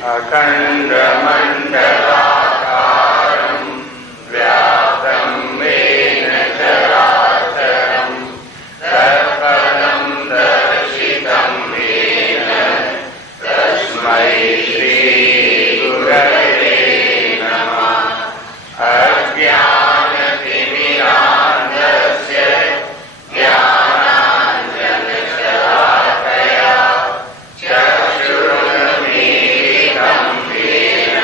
अखण्डमण्डलाकारं व्याप्तं येन चराचरं तत्पदं दर्शितं येन तस्मै श्रीगुरवे नमः। अज्ञानतिमिरान्धस्य ज्ञानाञ्जनशलाकया चक्षुरुन्मीलितं येन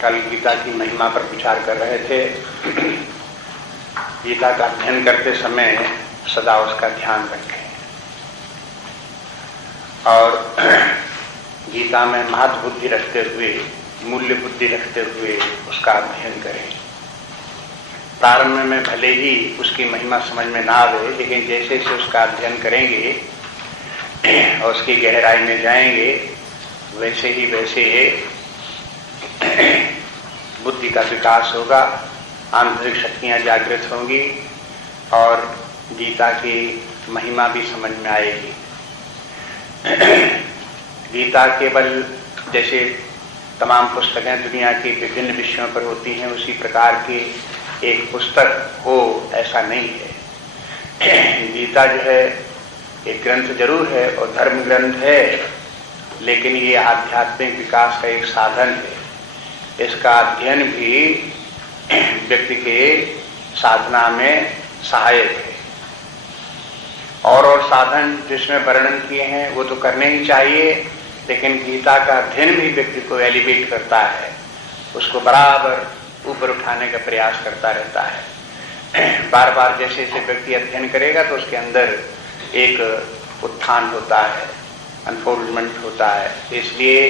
कल गीता की महिमा पर विचार कर रहे थे। गीता का अध्ययन करते समय सदा उसका ध्यान रखें और गीता में महत्व बुद्धि रखते हुए, मूल्य बुद्धि रखते हुए उसका अध्ययन करें। प्रारंभ में भले ही उसकी महिमा समझ में ना आवे, लेकिन जैसे जैसे उसका अध्ययन करेंगे और उसकी गहराई में जाएंगे, वैसे ही बुद्धि का विकास होगा, आंतरिक शक्तियां जागृत होंगी और गीता की महिमा भी समझ में आएगी। गीता केवल जैसे तमाम पुस्तकें दुनिया की विभिन्न विषयों पर होती हैं, उसी प्रकार की एक पुस्तक हो ऐसा नहीं है। गीता जो है एक ग्रंथ जरूर है और धर्म ग्रंथ है, लेकिन ये आध्यात्मिक विकास का एक साधन है। इसका अध्ययन भी व्यक्ति के साधना में सहायक है। और साधन जिसमें वर्णन किए हैं वो तो करने ही चाहिए, लेकिन गीता का अध्ययन भी व्यक्ति को एलिवेट करता है, उसको बराबर ऊपर उठाने का प्रयास करता रहता है। बार बार जैसे जैसे व्यक्ति अध्ययन करेगा तो उसके अंदर एक उत्थान होता है, अनफोल्डमेंट होता है। इसलिए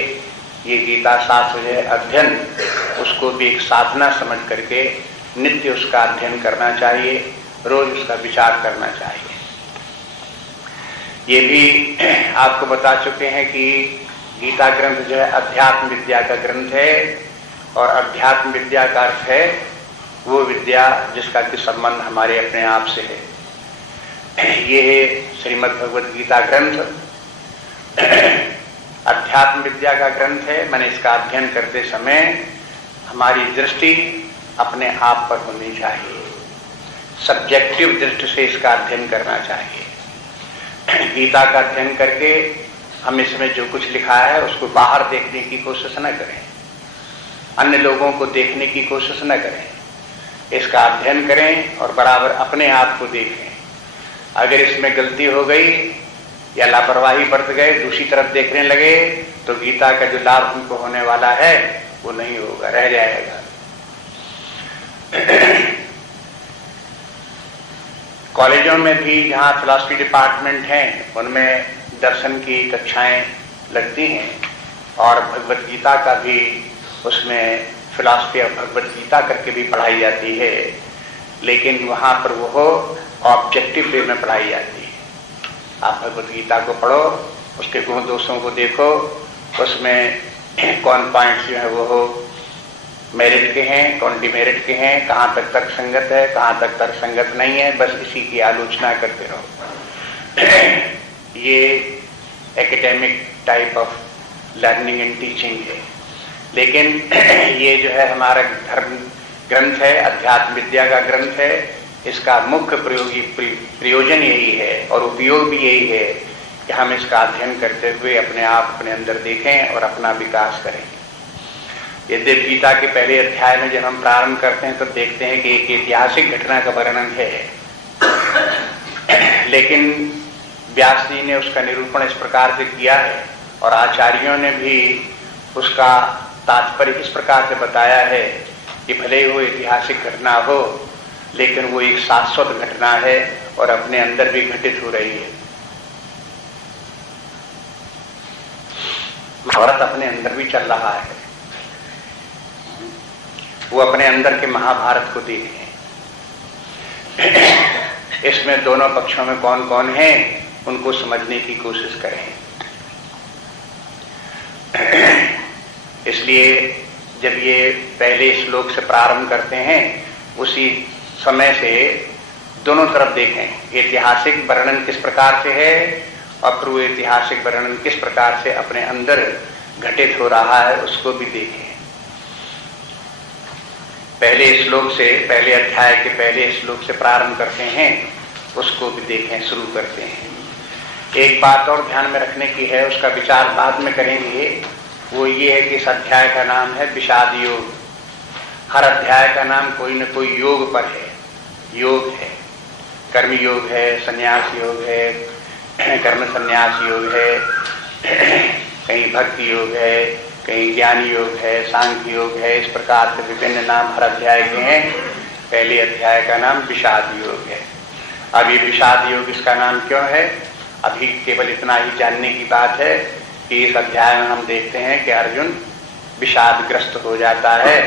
ये गीता शास्त्र जो है अध्ययन, उसको भी एक साधना समझ करके नित्य उसका अध्ययन करना चाहिए, रोज उसका विचार करना चाहिए। ये भी आपको बता चुके हैं कि गीता ग्रंथ जो है अध्यात्म विद्या का ग्रंथ है, और अध्यात्म विद्या का अर्थ है वो विद्या जिसका कि संबंध हमारे अपने आप से है। ये है श्रीमद् भगवद गीता ग्रंथ, अध्यात्म विद्या का ग्रंथ है। मैंने इसका अध्ययन करते समय हमारी दृष्टि अपने आप पर होनी चाहिए, सब्जेक्टिव दृष्टि से इसका अध्ययन करना चाहिए। गीता का अध्ययन करके हम इसमें जो कुछ लिखा है उसको बाहर देखने की कोशिश न करें, अन्य लोगों को देखने की कोशिश न करें। इसका अध्ययन करें और बराबर अपने आप को देखें। अगर इसमें गलती हो गई या लापरवाही बरत गए, दूसरी तरफ देखने लगे, तो गीता का जो लाभ हमको होने वाला है वो नहीं होगा, रह जाएगा। कॉलेजों में भी जहाँ फिलॉसफी डिपार्टमेंट हैं, उनमें दर्शन की कक्षाएं लगती हैं और भगवद गीता का भी उसमें फिलॉसफी और भगवद गीता करके भी पढ़ाई जाती है, लेकिन वहाँ पर वो ऑब्जेक्टिव वे में पढ़ाई जाती है। आप भगवद गीता को पढ़ो, उसके गुण दोषों को देखो, उसमें कौन पॉइंट्स जो है वो मेरिट के हैं, कौन डिमेरिट के हैं, कहाँ तक तर्क संगत है, कहाँ तक तर्क संगत नहीं है, बस इसी की आलोचना करते रहो। ये academic type of learning and teaching है, लेकिन ये जो है हमारा धर्म ग्रंथ है, अध्यात्म विद्या का ग्रंथ है। इसका मुख्य प्रयोजन यही है और उपयोग भी यही है कि हम इसका अध्ययन करते हुए अपने आप अपने अंदर देखें और अपना विकास करें। यदि गीता के पहले अध्याय में जब हम प्रारंभ करते हैं तो देखते हैं कि एक ऐतिहासिक घटना का वर्णन है, लेकिन व्यास जी ने उसका निरूपण इस प्रकार से किया है और आचार्यों ने भी उसका तात्पर्य इस प्रकार से बताया है कि भले ही वो ऐतिहासिक घटना हो, लेकिन वो एक शाश्वत घटना है और अपने अंदर भी घटित हो रही है। महाभारत अपने अंदर भी चल रहा है, वो अपने अंदर के महाभारत को देखें। इसमें दोनों पक्षों में कौन कौन है उनको समझने की कोशिश करें। इसलिए जब ये पहले श्लोक से प्रारंभ करते हैं, उसी समय से दोनों तरफ देखें, ऐतिहासिक वर्णन किस प्रकार से है और फिर वो ऐतिहासिक वर्णन किस प्रकार से अपने अंदर घटित हो रहा है उसको भी देखें। पहले श्लोक से, पहले अध्याय के पहले श्लोक से प्रारंभ करते हैं, उसको भी देखें, शुरू करते हैं। एक बात और ध्यान में रखने की है, उसका विचार बाद में करेंगे। वो ये है कि इस अध्याय का नाम है विषाद योग। हर अध्याय का नाम कोई न कोई योग पर है। योग है, कर्म योग है, संन्यास योग है, कर्म संन्यास योग है, कहीं भक्ति योग है, कहीं ज्ञान योग है, सांख्य योग है, इस प्रकार से विभिन्न नाम हर अध्याय के हैं। पहले अध्याय का नाम विषाद योग है। अब ये विषाद योग इसका नाम क्यों है? अभी केवल इतना ही जानने की बात है कि इस अध्याय में हम देखते हैं कि अर्जुन विषादग्रस्त हो जाता है,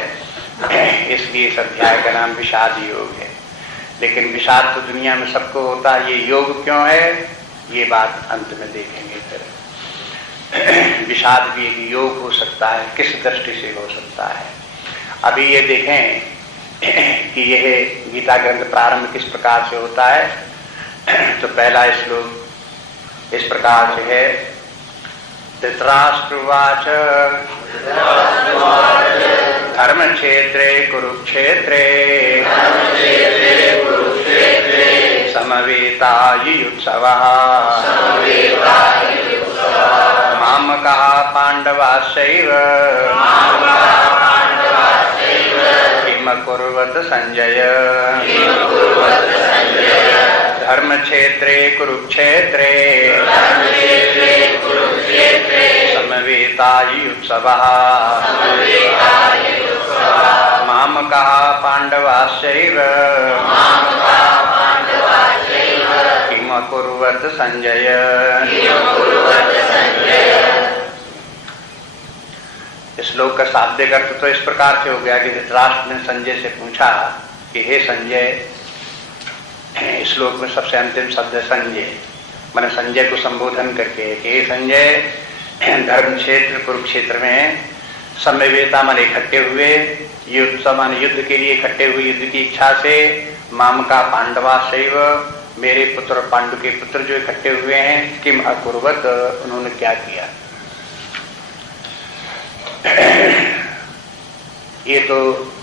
इसलिए इस अध्याय का नाम विषाद योग है। लेकिन विषाद तो दुनिया में सबको होता है, ये योग क्यों है ये बात अंत में देखेंगे। फिर विषाद भी एक योग हो सकता है, किस दृष्टि से हो सकता है। अभी ये देखें कि यह गीता ग्रंथ प्रारंभ किस प्रकार से होता है। तो पहला श्लोक इस प्रकार से है, धृतराष्ट्रवाच धर्मक्षेत्रे कुरुक्षेत्रे समवेतायुत्सवः मामकः पाण्डवाश्चैव किम कुर्वत संजय धर्मक्षेत्रे कुरुक्षेत्रे समवेतायुत्सवः मामकः पाण्डवाश्चैव किम कुर्वत संजय। इस श्लोक का शाब्दिक अर्थ तो इस प्रकार से हो गया कि धृतराष्ट्र ने संजय से पूछा कि हे संजय, इस श्लोक में सबसे अंतिम शब्द है संजय, मैंने संजय को संबोधन करके कि हे संजय, धर्म क्षेत्र कुरुक्षेत्र में समवेता मन इकट्ठे हुए, युद्ध मन युद्ध के लिए इकट्ठे हुए, युद्ध की इच्छा से, मामका पांडवा शैव, मेरे पुत्र पांडु के पुत्र जो इकट्ठे हुए हैं, किम अकुर्वत, उन्होंने क्या किया। ये तो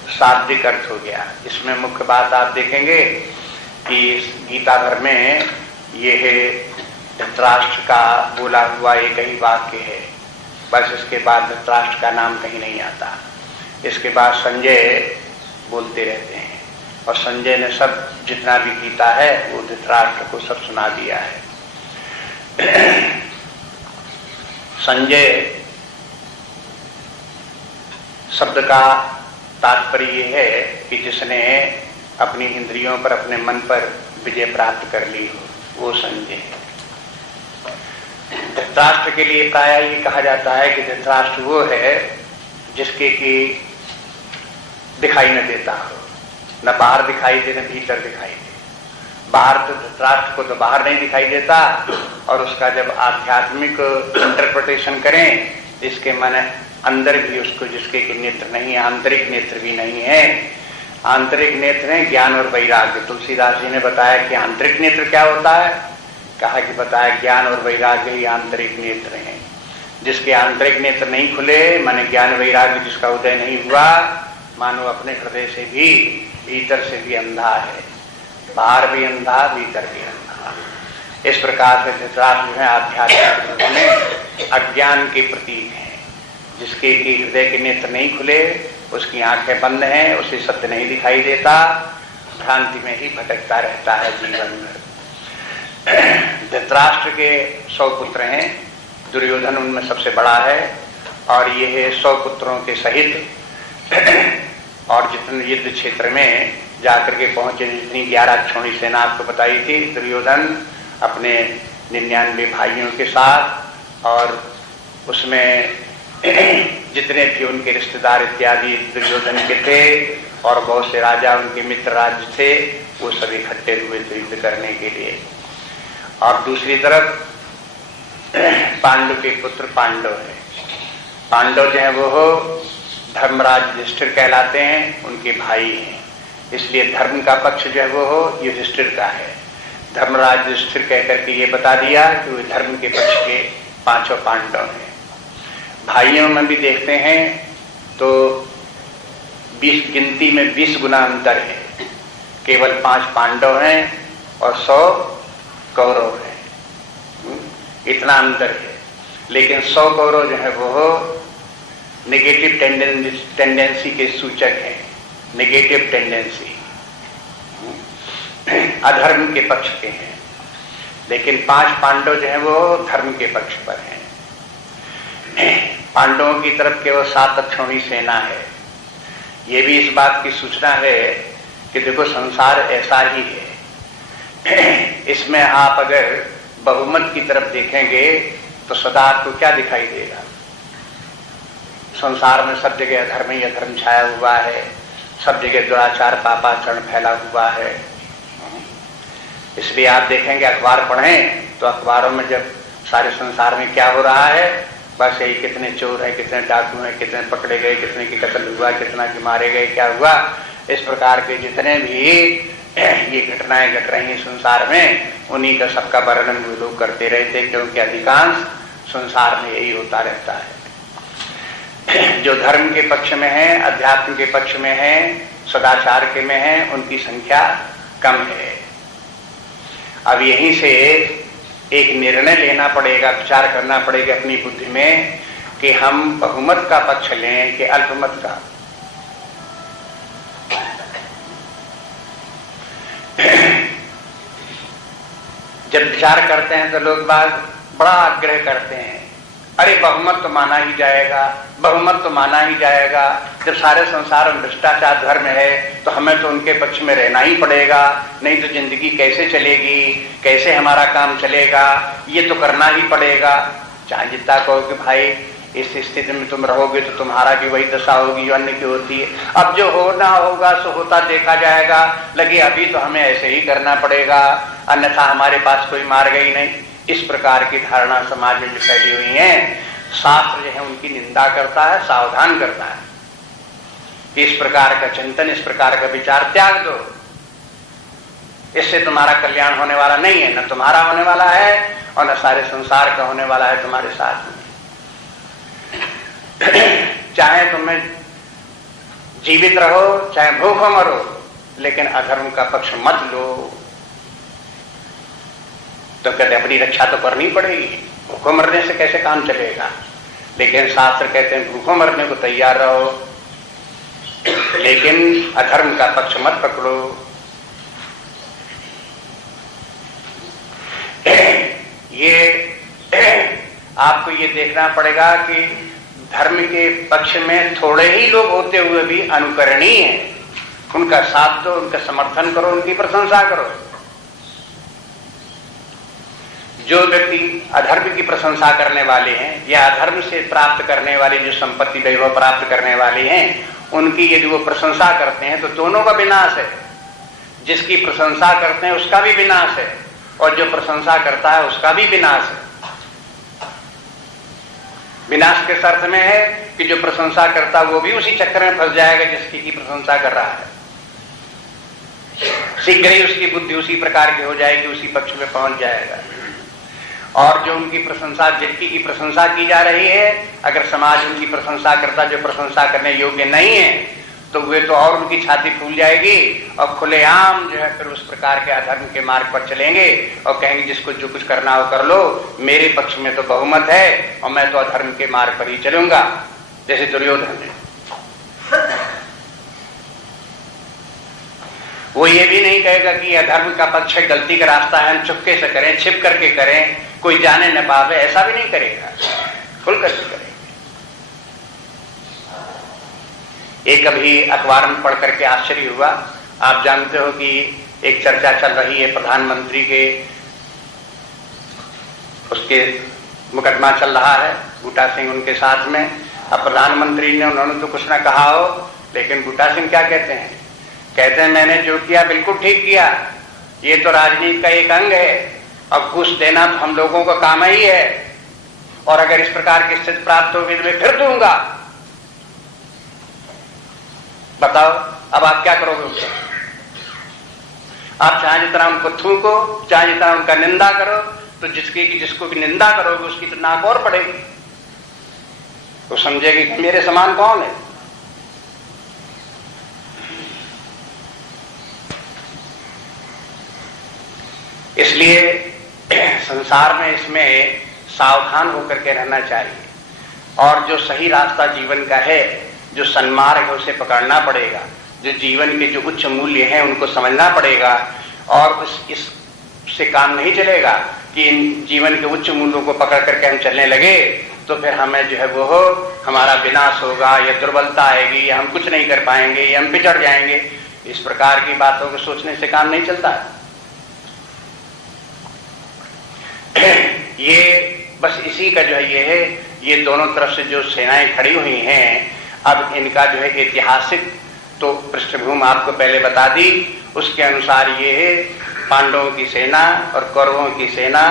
शाब्दिक अर्थ हो गया। इसमें मुख्य बात आप देखेंगे कि गीता भर में ये है धृतराष्ट्र का बोला हुआ एक ही वाक्य है, बस इसके बाद धृतराष्ट्र का नाम कहीं नहीं आता। इसके बाद संजय बोलते रहते हैं और संजय ने सब जितना भी गीता है वो धृतराष्ट्र को सब सुना दिया है। संजय शब्द का तात्पर्य ये है कि जिसने अपनी इंद्रियों पर, अपने मन पर विजय प्राप्त कर ली हो, वो संजय है। धृतराष्ट्र के लिए प्रायः ये कहा जाता है कि धृतराष्ट्र वो है जिसके कि दिखाई न देता हो, न बाहर दिखाई दे न भीतर दिखाई दे। बाहर तो धृतराष्ट्र को तो बाहर नहीं दिखाई देता, और उसका जब आध्यात्मिक इंटरप्रिटेशन करें, इसके माने अंदर भी उसको जिसके कि नेत्र नहीं है, आंतरिक नेत्र भी नहीं है। आंतरिक नेत्र है ज्ञान और वैराग्य। तुलसीदास जी ने बताया कि आंतरिक नेत्र क्या होता है, कहा कि बताया ज्ञान और वैराग्य ही आंतरिक नेत्र हैं। जिसके आंतरिक नेत्र नहीं खुले, माने ज्ञान वैराग्य जिसका उदय नहीं हुआ, मानो अपने हृदय से भी, भीतर से भी अंधा है, बाहर भी अंधा, भीतर भी अंधा। इस प्रकार से धृतराष्ट्र जो है आध्यात्मिक में अज्ञान के प्रतीक हैं। जिसके कि हृदय के नेत्र नहीं खुले, उसकी आंखें बंद हैं, उसे सत्य नहीं दिखाई देता, भ्रांति में ही भटकता रहता है जीवन में। धृतराष्ट्र के 100 पुत्र हैं, दुर्योधन उनमें सबसे बड़ा है, और ये है 100 पुत्रों के सहित। और जितने युद्ध क्षेत्र में जाकर के पहुंचे, जितनी 11 अक्षौणी सेना आपको बताई थी, दुर्योधन अपने 99 भाइयों के साथ, और उसमें जितने भी उनके रिश्तेदार इत्यादि दुर्योधन के थे, और बहुत से राजा उनके मित्र राज्य थे, वो सभी इकट्ठे हुए थे युद्ध करने के लिए। और दूसरी तरफ पांडु के पुत्र पांडव है। पांडव जो है वो धर्मराज युधिष्ठिर कहलाते हैं, उनके भाई हैं। इसलिए धर्म का पक्ष जो है वो युधिष्ठिर का है। धर्मराज युधिष्ठिर कहकर के ये बता दिया कि वो धर्म के पक्ष के 5 पांडव हैं। भाइयों में भी देखते हैं तो 20 गिनती में 20 गुना अंतर है। केवल 5 पांडव हैं और 100 कौरव हैं, इतना अंतर है। लेकिन 100 कौरव जो है वो नेगेटिव टेंडेंसी के सूचक है, नेगेटिव टेंडेंसी, अधर्म के पक्ष के हैं। लेकिन 5 पांडव जो है वो धर्म के पक्ष पर हैं। पांडवों की तरफ केवल 7 अक्षौणी सेना है। ये भी इस बात की सूचना है कि देखो संसार ऐसा ही है। इसमें आप अगर बहुमत की तरफ देखेंगे तो सदा आपको क्या दिखाई देगा? संसार में सब जगह अधर्म ही अधर्म छाया हुआ है, सब जगह दुराचार पापाचरण फैला हुआ है। इसलिए आप देखेंगे अखबार पढ़ें तो अखबारों में जब सारे संसार में क्या हो रहा है, बस यही कितने चोर हैं, कितने डाकू हैं, कितने पकड़े गए, कितने की कत्ल हुआ, कितना की मारे गए, क्या हुआ, इस प्रकार के जितने भी ये घटनाएं घट रही हैं संसार में, उन्हीं का सबका वर्णन वो लोग करते रहते, क्योंकि अधिकांश संसार में यही होता रहता है। जो धर्म के पक्ष में है, अध्यात्म के पक्ष में है, सदाचार के में है, उनकी संख्या कम है। अब यहीं से एक निर्णय लेना पड़ेगा, विचार करना पड़ेगा अपनी बुद्धि में कि हम बहुमत का पक्ष लें कि अल्पमत का। जब विचार करते हैं तो लोग बाग बड़ा आग्रह करते हैं, अरे बहुमत तो माना ही जाएगा, बहुमत तो माना ही जाएगा। जब सारे संसार में भ्रष्टाचार धर्म है तो हमें तो उनके पक्ष में रहना ही पड़ेगा, नहीं तो जिंदगी कैसे चलेगी, कैसे हमारा काम चलेगा, ये तो करना ही पड़ेगा। चाहे जितना कहो कि भाई इस स्थिति में तुम रहोगे तो तुम्हारा भी वही दशा होगी जो अन्य की होती है, अब जो होना होगा सो होता देखा जाएगा, लगे अभी तो हमें ऐसे ही करना पड़ेगा, अन्यथा हमारे पास कोई मार्ग ही नहीं। इस प्रकार की धारणा समाज में जो फैली हुई है, शास्त्र जो है उनकी निंदा करता है, सावधान करता है कि इस प्रकार का चिंतन, इस प्रकार का विचार त्याग दो, इससे तुम्हारा कल्याण होने वाला नहीं है, न तुम्हारा होने वाला है और न सारे संसार का होने वाला है तुम्हारे साथ में। चाहे तुम्हें जीवित रहो, चाहे भूखो मरो, लेकिन अधर्म का पक्ष मत लो। तो कहते अपनी रक्षा तो करनी पड़ेगी, भूखों मरने से कैसे काम चलेगा। लेकिन शास्त्र कहते हैं भूखों मरने को तैयार रहो, लेकिन अधर्म का पक्ष मत पकड़ो। ये आपको ये देखना पड़ेगा कि धर्म के पक्ष में थोड़े ही लोग होते हुए भी अनुकरणीय हैं, उनका साथ दो, उनका समर्थन करो, उनकी प्रशंसा करो। जो व्यक्ति अधर्म की प्रशंसा करने वाले हैं या अधर्म से प्राप्त करने वाले जो संपत्ति वैभव प्राप्त करने वाले हैं, उनकी यदि वो प्रशंसा करते हैं तो दोनों का विनाश है। जिसकी प्रशंसा करते हैं उसका भी विनाश है और जो प्रशंसा करता है उसका भी विनाश है। विनाश के अर्थ में है कि जो प्रशंसा करता है वो भी उसी चक्कर में फंस जाएगा जिसकी की प्रशंसा कर रहा है। शीघ्र ही उसकी बुद्धि उसी प्रकार की हो जाएगी, उसी पक्ष में पहुंच जाएगा। और जो उनकी प्रशंसा, जिनकी की प्रशंसा की जा रही है, अगर समाज उनकी प्रशंसा करता जो प्रशंसा करने योग्य नहीं है तो वे तो और उनकी छाती फूल जाएगी और खुलेआम जो है फिर उस प्रकार के अधर्म के मार्ग पर चलेंगे और कहेंगे जिसको जो कुछ करना हो कर लो, मेरे पक्ष में तो बहुमत है और मैं तो अधर्म के मार्ग पर ही चलूंगा, जैसे दुर्योधन है। वो ये भी नहीं कहेगा कि अधर्म का पक्ष है, गलती का रास्ता है, हम चुपके से करें, छिप करके करें, कोई जाने न पावे, ऐसा भी नहीं करेगा, खुल करके करेगा। एक अभी अखबार में पढ़ करके आश्चर्य हुआ। आप जानते हो कि एक चर्चा चल रही है प्रधानमंत्री के, उसके मुकदमा चल रहा है बूटा सिंह उनके साथ में। अब प्रधानमंत्री ने, उन्होंने तो कुछ ना कहा हो, लेकिन बूटा सिंह क्या कहते हैं? कहते हैं मैंने जो किया बिल्कुल ठीक किया, ये तो राजनीति का एक अंग है और घूस देना तो हम लोगों का काम ही है, और अगर इस प्रकार की स्थिति प्राप्त होगी तो मैं फिर दूंगा। बताओ अब आप क्या करोगे उनसे? आप चाहे जितना उनको थूको, चाहे जितना उनका निंदा करो, तो जिसको भी निंदा करोगे उसकी तो नाक और पड़ेगी, तो समझेगी कि मेरे समान कौन है। इसलिए संसार में इसमें सावधान होकर के रहना चाहिए और जो सही रास्ता जीवन का है, जो सन्मार्ग है, उसे पकड़ना पड़ेगा। जो जीवन के जो उच्च मूल्य हैं उनको समझना पड़ेगा और इससे काम नहीं चलेगा कि इन जीवन के उच्च मूल्यों को पकड़ करके हम चलने लगे तो फिर हमें जो है वो हमारा विनाश होगा या दुर्बलता आएगी या हम कुछ नहीं कर पाएंगे या हम पिछड़ जाएंगे। इस प्रकार की बातों को सोचने से काम नहीं चलता। ये बस इसी का जो है ये है, ये दोनों तरफ से जो सेनाएं खड़ी हुई हैं, अब इनका जो है ऐतिहासिक तो पृष्ठभूमि आपको पहले बता दी। उसके अनुसार ये है, पांडवों की सेना और कौरवों की सेना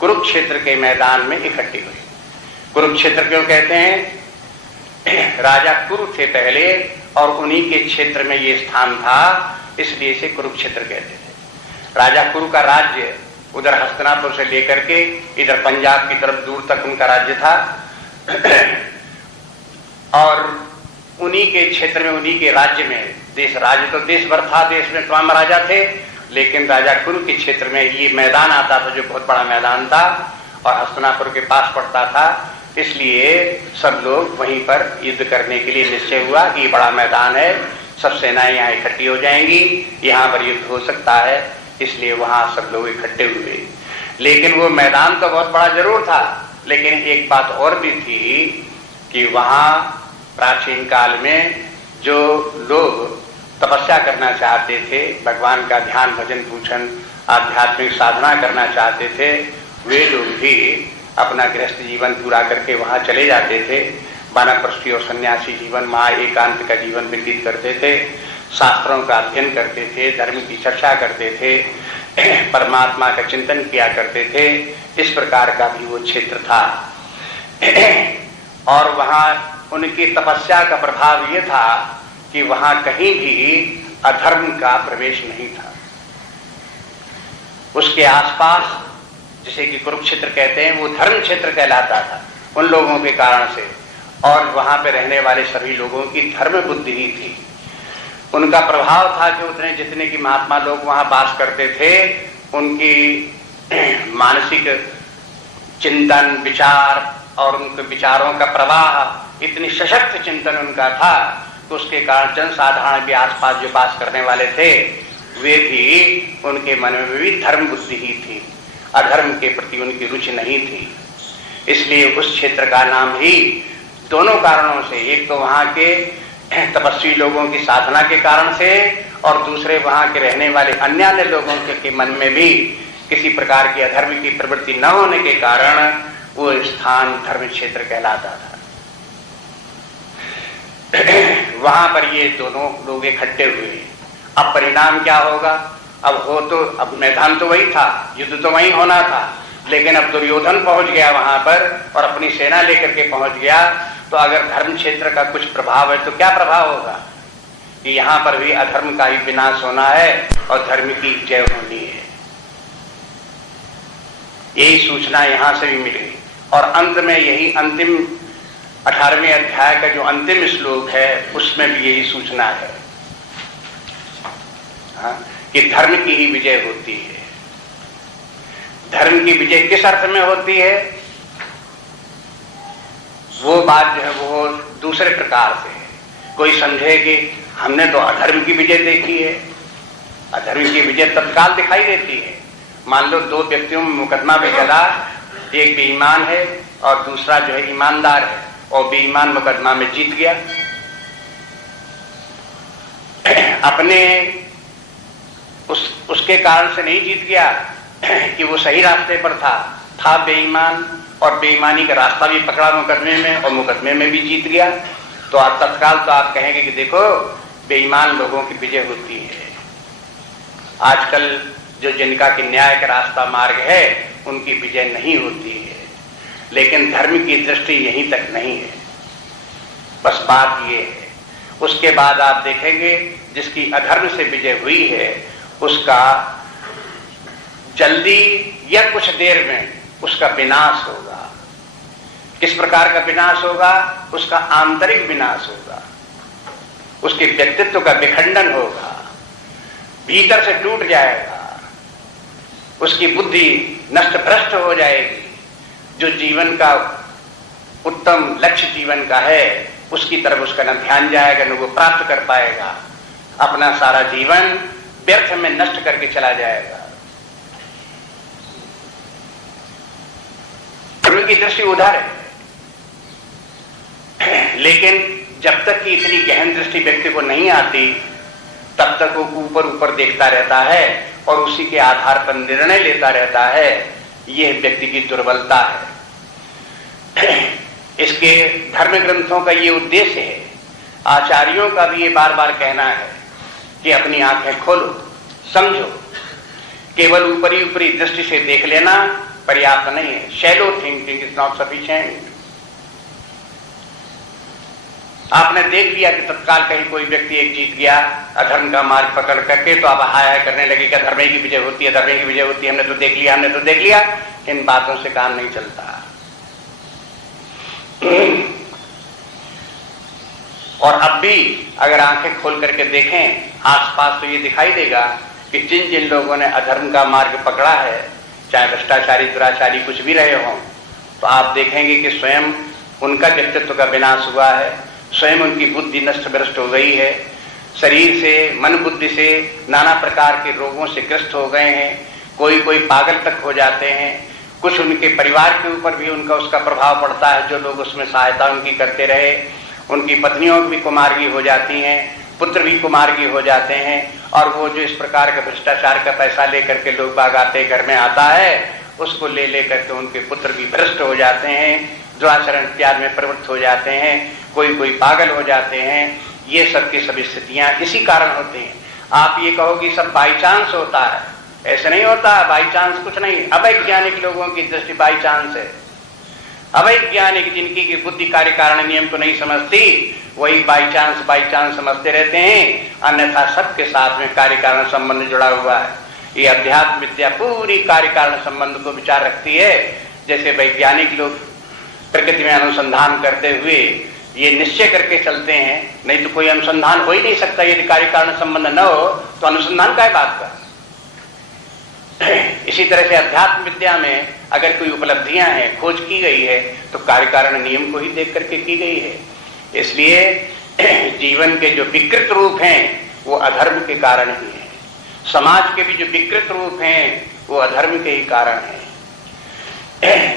कुरुक्षेत्र के मैदान में इकट्ठी हुई। कुरुक्षेत्र क्यों कहते हैं? राजा कुरु थे पहले और उन्हीं के क्षेत्र में ये स्थान था, इसलिए इसे कुरुक्षेत्र कहते थे। राजा कुरु का राज्य उधर हस्तिनापुर से लेकर के इधर पंजाब की तरफ दूर तक उनका राज्य था और उन्हीं के क्षेत्र में, उन्हीं के राज्य में, देश राज्य तो देश भर था, देश में तमाम राजा थे, लेकिन राजा कुरु के क्षेत्र में ये मैदान आता था जो बहुत बड़ा मैदान था और हस्तिनापुर के पास पड़ता था। इसलिए सब लोग वहीं पर युद्ध करने के लिए निश्चय हुआ कि ये बड़ा मैदान है, सब सेनाएं यहाँ इकट्ठी हो जाएंगी, यहाँ पर युद्ध हो सकता है, इसलिए वहां सब लोग इकट्ठे हुए। लेकिन वो मैदान तो बहुत बड़ा जरूर था, लेकिन एक बात और भी थी कि वहां प्राचीन काल में जो लोग तपस्या करना चाहते थे, भगवान का ध्यान भजन पूजन आध्यात्मिक साधना करना चाहते थे, वे लोग भी अपना गृहस्थ जीवन पूरा करके वहां चले जाते थे। वानप्रस्थी और सन्यासी जीवन, महा एकांत का जीवन व्यतीत करते थे, शास्त्रों का अध्ययन करते थे, धर्म की चर्चा करते थे, परमात्मा का चिंतन किया करते थे। इस प्रकार का भी वो क्षेत्र था और वहां उनकी तपस्या का प्रभाव ये था कि वहां कहीं भी अधर्म का प्रवेश नहीं था। उसके आसपास, जिसे कि कुरुक्षेत्र कहते हैं, वो धर्म क्षेत्र कहलाता था उन लोगों के कारण से, और वहां पे रहने वाले सभी लोगों की धर्म बुद्धि ही थी। उनका प्रभाव था कि उतने जितने की महात्मा लोग वहां वास करते थे, उनकी मानसिक चिंतन विचार और उनके विचारों का प्रवाह, इतनी सशक्त चिंतन उनका था कि उसके कारण जनसाधारण भी आसपास जो वास करने वाले थे, वे भी उनके मन में भी धर्म बुद्धि ही थी, अधर्म के प्रति उनकी रुचि नहीं थी। इसलिए उस क्षेत्र का नाम ही दोनों कारणों से, एक तो वहां के तपस्वी लोगों की साधना के कारण से और दूसरे वहां के रहने वाले अन्य लोगों के मन में भी किसी प्रकार की अधर्म की प्रवृत्ति न होने के कारण वो स्थान धर्म क्षेत्र कहलाता था। वहां पर ये दोनों लोग इकट्ठे हुए। अब परिणाम क्या होगा? अब मैदान तो वही था, युद्ध तो वही होना था, लेकिन अब दुर्योधन पहुंच गया वहां पर और अपनी सेना लेकर के पहुंच गया। तो अगर धर्म क्षेत्र का कुछ प्रभाव है तो क्या प्रभाव होगा कि यहां पर भी अधर्म का ही विनाश होना है और धर्म की जय होनी है। यही सूचना यहां से भी मिली और अंत में यही अंतिम 18वें अध्याय का जो अंतिम श्लोक है उसमें भी यही सूचना है, कि धर्म की ही विजय होती है। धर्म की विजय किस अर्थ में होती है, वो बात जो है वो दूसरे प्रकार से है। कोई समझे कि हमने तो अधर्म की विजय देखी है, अधर्म की विजय तत्काल दिखाई देती है। मान लो दो व्यक्तियों में मुकदमा भी चला, एक बेईमान है और दूसरा जो है ईमानदार है, और बेईमान मुकदमा में जीत गया। अपने उसके कारण से नहीं जीत गया कि वो सही रास्ते पर था बेईमान, और बेईमानी का रास्ता भी पकड़ा मुकदमे में और मुकदमे में भी जीत गया। तो आप तत्काल तो आप कहेंगे कि देखो बेईमान लोगों की विजय होती है। आजकल जो जिनका कि न्याय का रास्ता मार्ग है उनकी विजय नहीं होती है, लेकिन धर्म की दृष्टि यहीं तक नहीं है। बस बात ये है। उसके बाद आप देखेंगे जिसकी अधर्म से विजय हुई है उसका जल्दी या कुछ देर में उसका विनाश होगा। किस प्रकार का विनाश होगा? उसका आंतरिक विनाश होगा, उसके व्यक्तित्व का विखंडन होगा, भीतर से टूट जाएगा, उसकी बुद्धि नष्ट भ्रष्ट हो जाएगी। जो जीवन का उत्तम लक्ष्य जीवन का है उसकी तरफ उसका न ध्यान जाएगा, न वो प्राप्त कर पाएगा। अपना सारा जीवन व्यर्थ में नष्ट करके चला जाएगा। धर्म की दृष्टि उधर है, लेकिन जब तक कि इतनी गहन दृष्टि व्यक्ति को नहीं आती तब तक वो ऊपर ऊपर देखता रहता है और उसी के आधार पर निर्णय लेता रहता है। यह व्यक्ति की दुर्बलता है। इसके धर्म ग्रंथों का ये उद्देश्य है, आचार्यों का भी ये बार बार कहना है कि अपनी आंखें खोलो, समझो। केवल ऊपरी ऊपरी दृष्टि से देख लेना पर्याप्त नहीं है। Shallow thinking is not sufficient. आपने देख लिया कि तत्काल कहीं कोई व्यक्ति एक जीत गया अधर्म का मार्ग पकड़ करके, तो आप हाय हाय करने लगे कि धर्म की विजय होती है, धर्म की विजय होती है, हमने तो देख लिया, हमने तो देख लिया। इन बातों से काम नहीं चलता। और अब भी अगर आंखें खोल करके देखें आसपास, तो ये दिखाई देगा कि जिन जिन लोगों ने अधर्म का मार्ग पकड़ा है, चाहे भ्रष्टाचारी दुराचारी कुछ भी रहे हों, तो आप देखेंगे कि स्वयं उनका व्यक्तित्व का विनाश हुआ है, स्वयं उनकी बुद्धि नष्ट भ्रष्ट हो गई है, शरीर से मन बुद्धि से नाना प्रकार के रोगों से ग्रस्त हो गए हैं, कोई कोई पागल तक हो जाते हैं। कुछ उनके परिवार के ऊपर भी उनका उसका प्रभाव पड़ता है, जो लोग उसमें सहायता उनकी करते रहे। उनकी पत्नियों भी कुमार्गी हो जाती हैं, पुत्र भी कुमार्गी हो जाते हैं, और वो जो इस प्रकार का भ्रष्टाचार का पैसा लेकर के लोग बाग आते घर में आता है, उसको ले लेकर के उनके पुत्र भी भ्रष्ट हो जाते हैं, दुराचरण इत्यादि में प्रवृत्त हो जाते हैं, कोई कोई पागल हो जाते हैं। ये सब की सब स्थितियां इसी कारण होती हैं। आप ये कहो कि सब बाई चांस होता है, ऐसे नहीं होता। बाई चांस कुछ नहीं। अवैज्ञानिक लोगों की दृष्टि बाई चांस है। अवैज्ञानिक जिनकी की बुद्धि कार्य कारण नियम को नहीं समझती, वही बाई चांस समझते रहते हैं। अन्यथा सबके साथ में कार्य कारण संबंध जुड़ा हुआ है। ये अध्यात्म विद्या पूरी कार्य कारण संबंध को विचार रखती है। जैसे वैज्ञानिक लोग प्रकृति में अनुसंधान करते हुए ये निश्चय करके चलते हैं, नहीं तो कोई अनुसंधान हो ही नहीं सकता। यदि कार्य कारण संबंध न हो तो अनुसंधान क्या बात का। इसी तरह से अध्यात्म विद्या में अगर कोई उपलब्धियां हैं, खोज की गई है, तो कार्य कारण नियम को ही देख करके की गई है। इसलिए जीवन के जो विकृत रूप हैं वो अधर्म के कारण ही है। समाज के भी जो विकृत रूप हैं वो अधर्म के ही कारण है।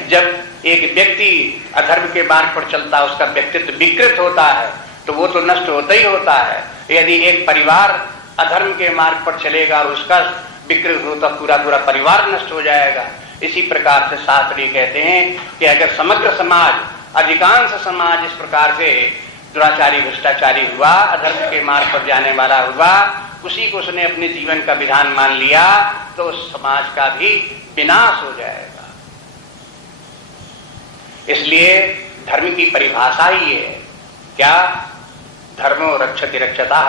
जब एक व्यक्ति अधर्म के मार्ग पर चलता है, उसका व्यक्तित्व विकृत होता है, तो वो तो नष्ट होता ही होता है। यदि एक परिवार अधर्म के मार्ग पर चलेगा और उसका विकृत होता, पूरा पूरा परिवार नष्ट हो जाएगा। इसी प्रकार से शास्त्र ये कहते हैं कि अगर समग्र समाज, अधिकांश समाज इस प्रकार से दुराचारी भ्रष्टाचारी हुआ, अधर्म के मार्ग पर जाने वाला हुआ, उसी को उसने अपने जीवन का विधान मान लिया, तो उस समाज का भी विनाश हो जाएगा। इसलिए धर्म की परिभाषा ही है क्या? धर्मो रक्षति रक्षतः।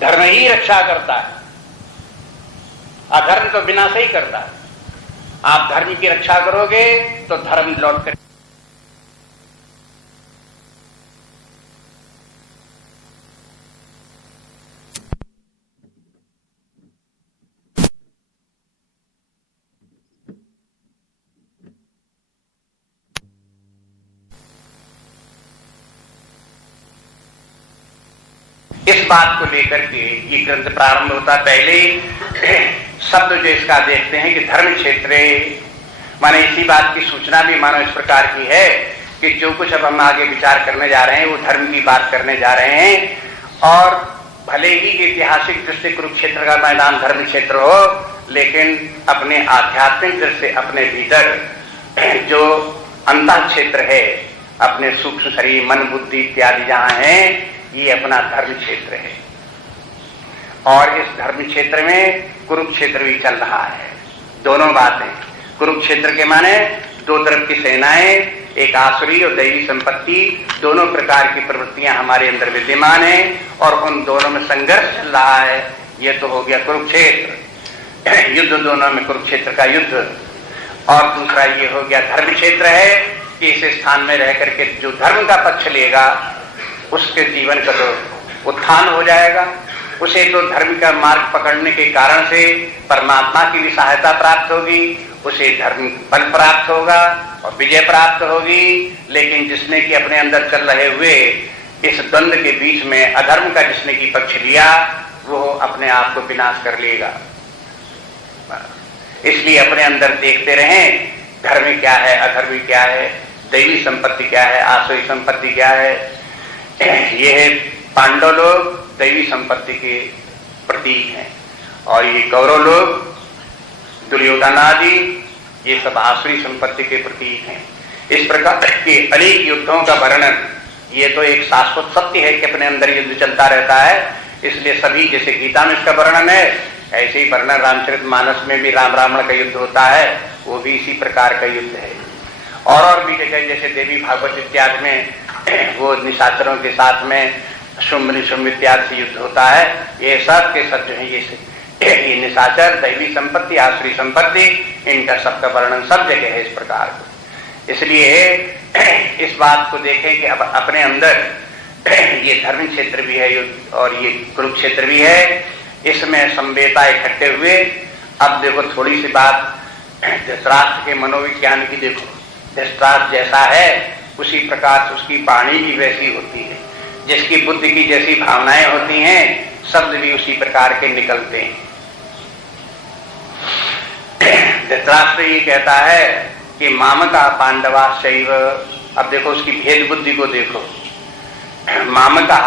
धर्म ही रक्षा करता है, अधर्म तो विनाश ही करता है। आप धर्म की रक्षा करोगे तो धर्म लौट कर इस बात को लेकर के ये ग्रंथ प्रारंभ होता। पहले शब्द जो इसका देखते हैं कि धर्म क्षेत्र, माने इसी बात की सूचना भी मानो इस प्रकार की है कि जो कुछ अब हम आगे विचार करने जा रहे हैं वो धर्म की बात करने जा रहे हैं। और भले ही ऐतिहासिक दृष्टि कुरुक्षेत्र का मैदान धर्म क्षेत्र हो, लेकिन अपने आध्यात्मिक दृष्टि से अपने भीतर जो अंतः क्षेत्र है, अपने सूक्ष्म शरीर मन बुद्धि इत्यादि जहां है, ये अपना धर्म क्षेत्र है। और इस धर्म क्षेत्र में कुरुक्षेत्र भी चल रहा है। दोनों बातें, कुरुक्षेत्र के माने दो तरफ की सेनाएं, एक आसुरी और दैवी संपत्ति, दोनों प्रकार की प्रवृत्तियां हमारे अंदर विद्यमान हैं और उन दोनों में संघर्ष चल रहा है। ये तो हो गया कुरुक्षेत्र, युद्ध दोनों में, कुरुक्षेत्र का युद्ध। और दूसरा ये हो गया धर्म क्षेत्र है कि इस स्थान में रह करके जो धर्म का पक्ष लेगा उसके जीवन का तो उत्थान हो जाएगा। उसे तो धर्म का मार्ग पकड़ने के कारण से परमात्मा की भी सहायता प्राप्त होगी, उसे धर्म फल प्राप्त होगा और विजय प्राप्त होगी। लेकिन जिसने कि अपने अंदर चल रहे हुए इस द्वंद्व के बीच में अधर्म का जिसने की पक्ष लिया, वो अपने आप को विनाश कर लेगा। इसलिए अपने अंदर देखते रहें धर्म क्या है, अधर्म क्या है, दैवी संपत्ति क्या है, आसुरी संपत्ति क्या है। ये पांडव लोग दैवी संपत्ति के प्रतीक हैं और ये कौरव लोग दुर्योधन आदि ये सब आसुरी संपत्ति के प्रतीक हैं। इस प्रकार के अनेक युद्धों का वर्णन, ये तो एक शाश्वत सत्य है कि अपने अंदर युद्ध चलता रहता है, इसलिए सभी, जैसे गीता में इसका वर्णन है, ऐसे ही वर्णन रामचरितमानस में भी राम रावण का युद्ध होता है, वो भी इसी प्रकार का युद्ध है। और भी जगह जैसे देवी भागवत इत्यादि में वो निशाचरों के साथ में शुंभ निशुंभ इत्यादि से युद्ध होता है। ये सब के सब जो है ये निशाचर, दैवी संपत्ति, आसुरी संपत्ति, इनका सबका वर्णन सब जगह है इस प्रकार। इसलिए इस बात को देखें कि अब अपने अंदर ये धर्म क्षेत्र भी है और ये कुरुक्षेत्र भी है, इसमें संवेदना इकट्ठे हुए। अब देखो थोड़ी सी बात धृतराष्ट्र के मनोविज्ञान की देखो। धृतराष्ट्र जैसा है उसी प्रकार से उसकी वाणी भी वैसी होती है, जिसकी बुद्धि की जैसी भावनाएं होती हैं, शब्द भी उसी प्रकार के निकलते हैं। धृतराष्ट्र ये कहता है कि मामका पांडवा शैव। अब देखो उसकी भेद बुद्धि को देखो। मामका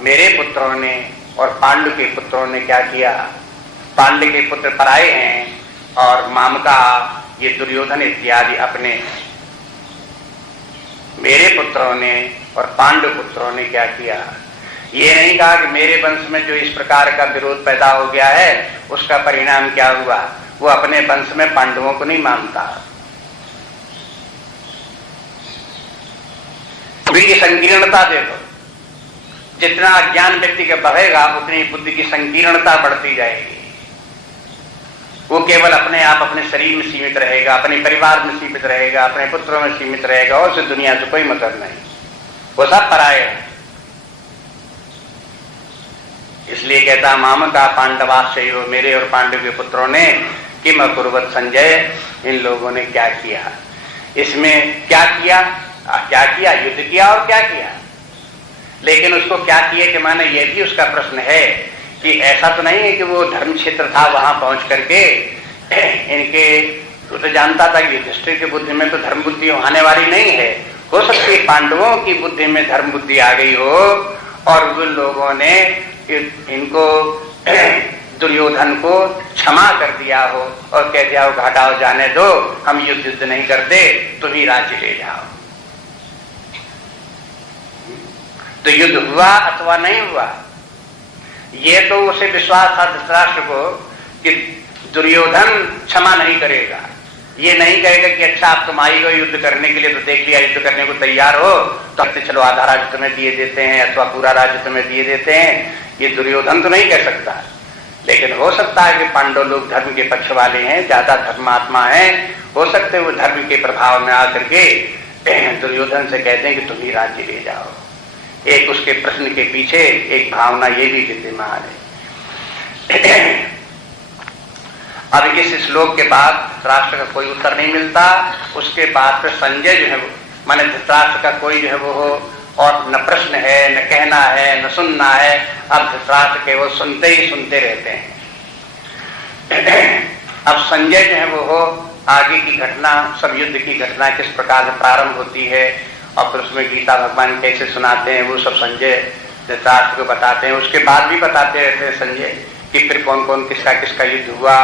मेरे पुत्रों ने और पांडु के पुत्रों ने क्या किया। पांडु के पुत्र पराये हैं और मामका ये दुर्योधन इत्यादि अपने। मेरे पुत्रों ने और पांडु पुत्रों ने क्या किया। ये नहीं कहा कि मेरे वंश में जो इस प्रकार का विरोध पैदा हो गया है उसका परिणाम क्या हुआ। वो अपने वंश में पांडवों को नहीं मानता। बुद्धि की संकीर्णता देखो, जितना अज्ञान व्यक्ति का बढ़ेगा उतनी बुद्धि की संकीर्णता बढ़ती जाएगी। वो केवल अपने आप अपने शरीर में सीमित रहेगा, अपने परिवार में सीमित रहेगा, अपने पुत्रों में सीमित रहेगा और उसे दुनिया से कोई मतलब नहीं। वो सब पराये हैं। इसलिए कहता माम का पांडवाश्चैव, मेरे और पांडव के पुत्रों ने किम अकुर्वत संजय, इन लोगों ने क्या किया। इसमें क्या किया, क्या किया, युद्ध किया और क्या किया। लेकिन उसको क्या किए कि माने ये भी उसका प्रश्न है कि ऐसा तो नहीं है कि वो धर्म क्षेत्र था वहां पहुंच करके इनके, तो जानता था कि युधिष्ठिर की बुद्धि में तो धर्म बुद्धि आने वाली नहीं है। हो सकती है पांडवों की बुद्धि में धर्म बुद्धि आ गई हो और उन लोगों ने इनको दुर्योधन को क्षमा कर दिया हो और कह दिया हो घटाओ जाने दो, हम युद्ध नहीं करते, तुम ही राज्य ले जाओ। तो युद्ध हुआ अथवा नहीं हुआ, ये तो उसे विश्वास था धृतराष्ट्र को कि दुर्योधन क्षमा नहीं करेगा। ये नहीं कहेगा कि अच्छा आप तुम आई हो युद्ध करने के लिए, तो देख लिया युद्ध करने को तैयार हो तो चलो आधा राज्य तुम्हें दिए देते हैं अथवा पूरा राज्य तुम्हें दिए देते हैं। ये दुर्योधन तो नहीं कह सकता। लेकिन हो सकता है कि पांडव लोग धर्म के पक्ष वाले हैं, ज्यादा धर्मात्मा हैं, हो सकते हैं वो धर्म के प्रभाव में आकर के दुर्योधन से कहते हैं कि तुम ही राज्य ले जाओ। एक उसके प्रश्न के पीछे एक भावना ये भी विद्यमान है। अब इस श्लोक के बाद धृतराष्ट्र का कोई उत्तर नहीं मिलता। उसके बाद फिर संजय जो है वो, माने धृतराष्ट्र का कोई जो है वो हो और न प्रश्न है, न कहना है, न सुनना है। अब धृतराष्ट्र केवल सुनते ही सुनते रहते हैं। अब संजय जो है वो हो, आगे की घटना, सब युद्ध की घटना किस प्रकार से प्रारंभ होती है और फिर उसमें गीता भगवान कैसे सुनाते हैं वो सब संजय धृतराष्ट्र को बताते हैं। उसके बाद भी बताते रहते हैं संजय कि फिर कौन कौन किसका किसका युद्ध हुआ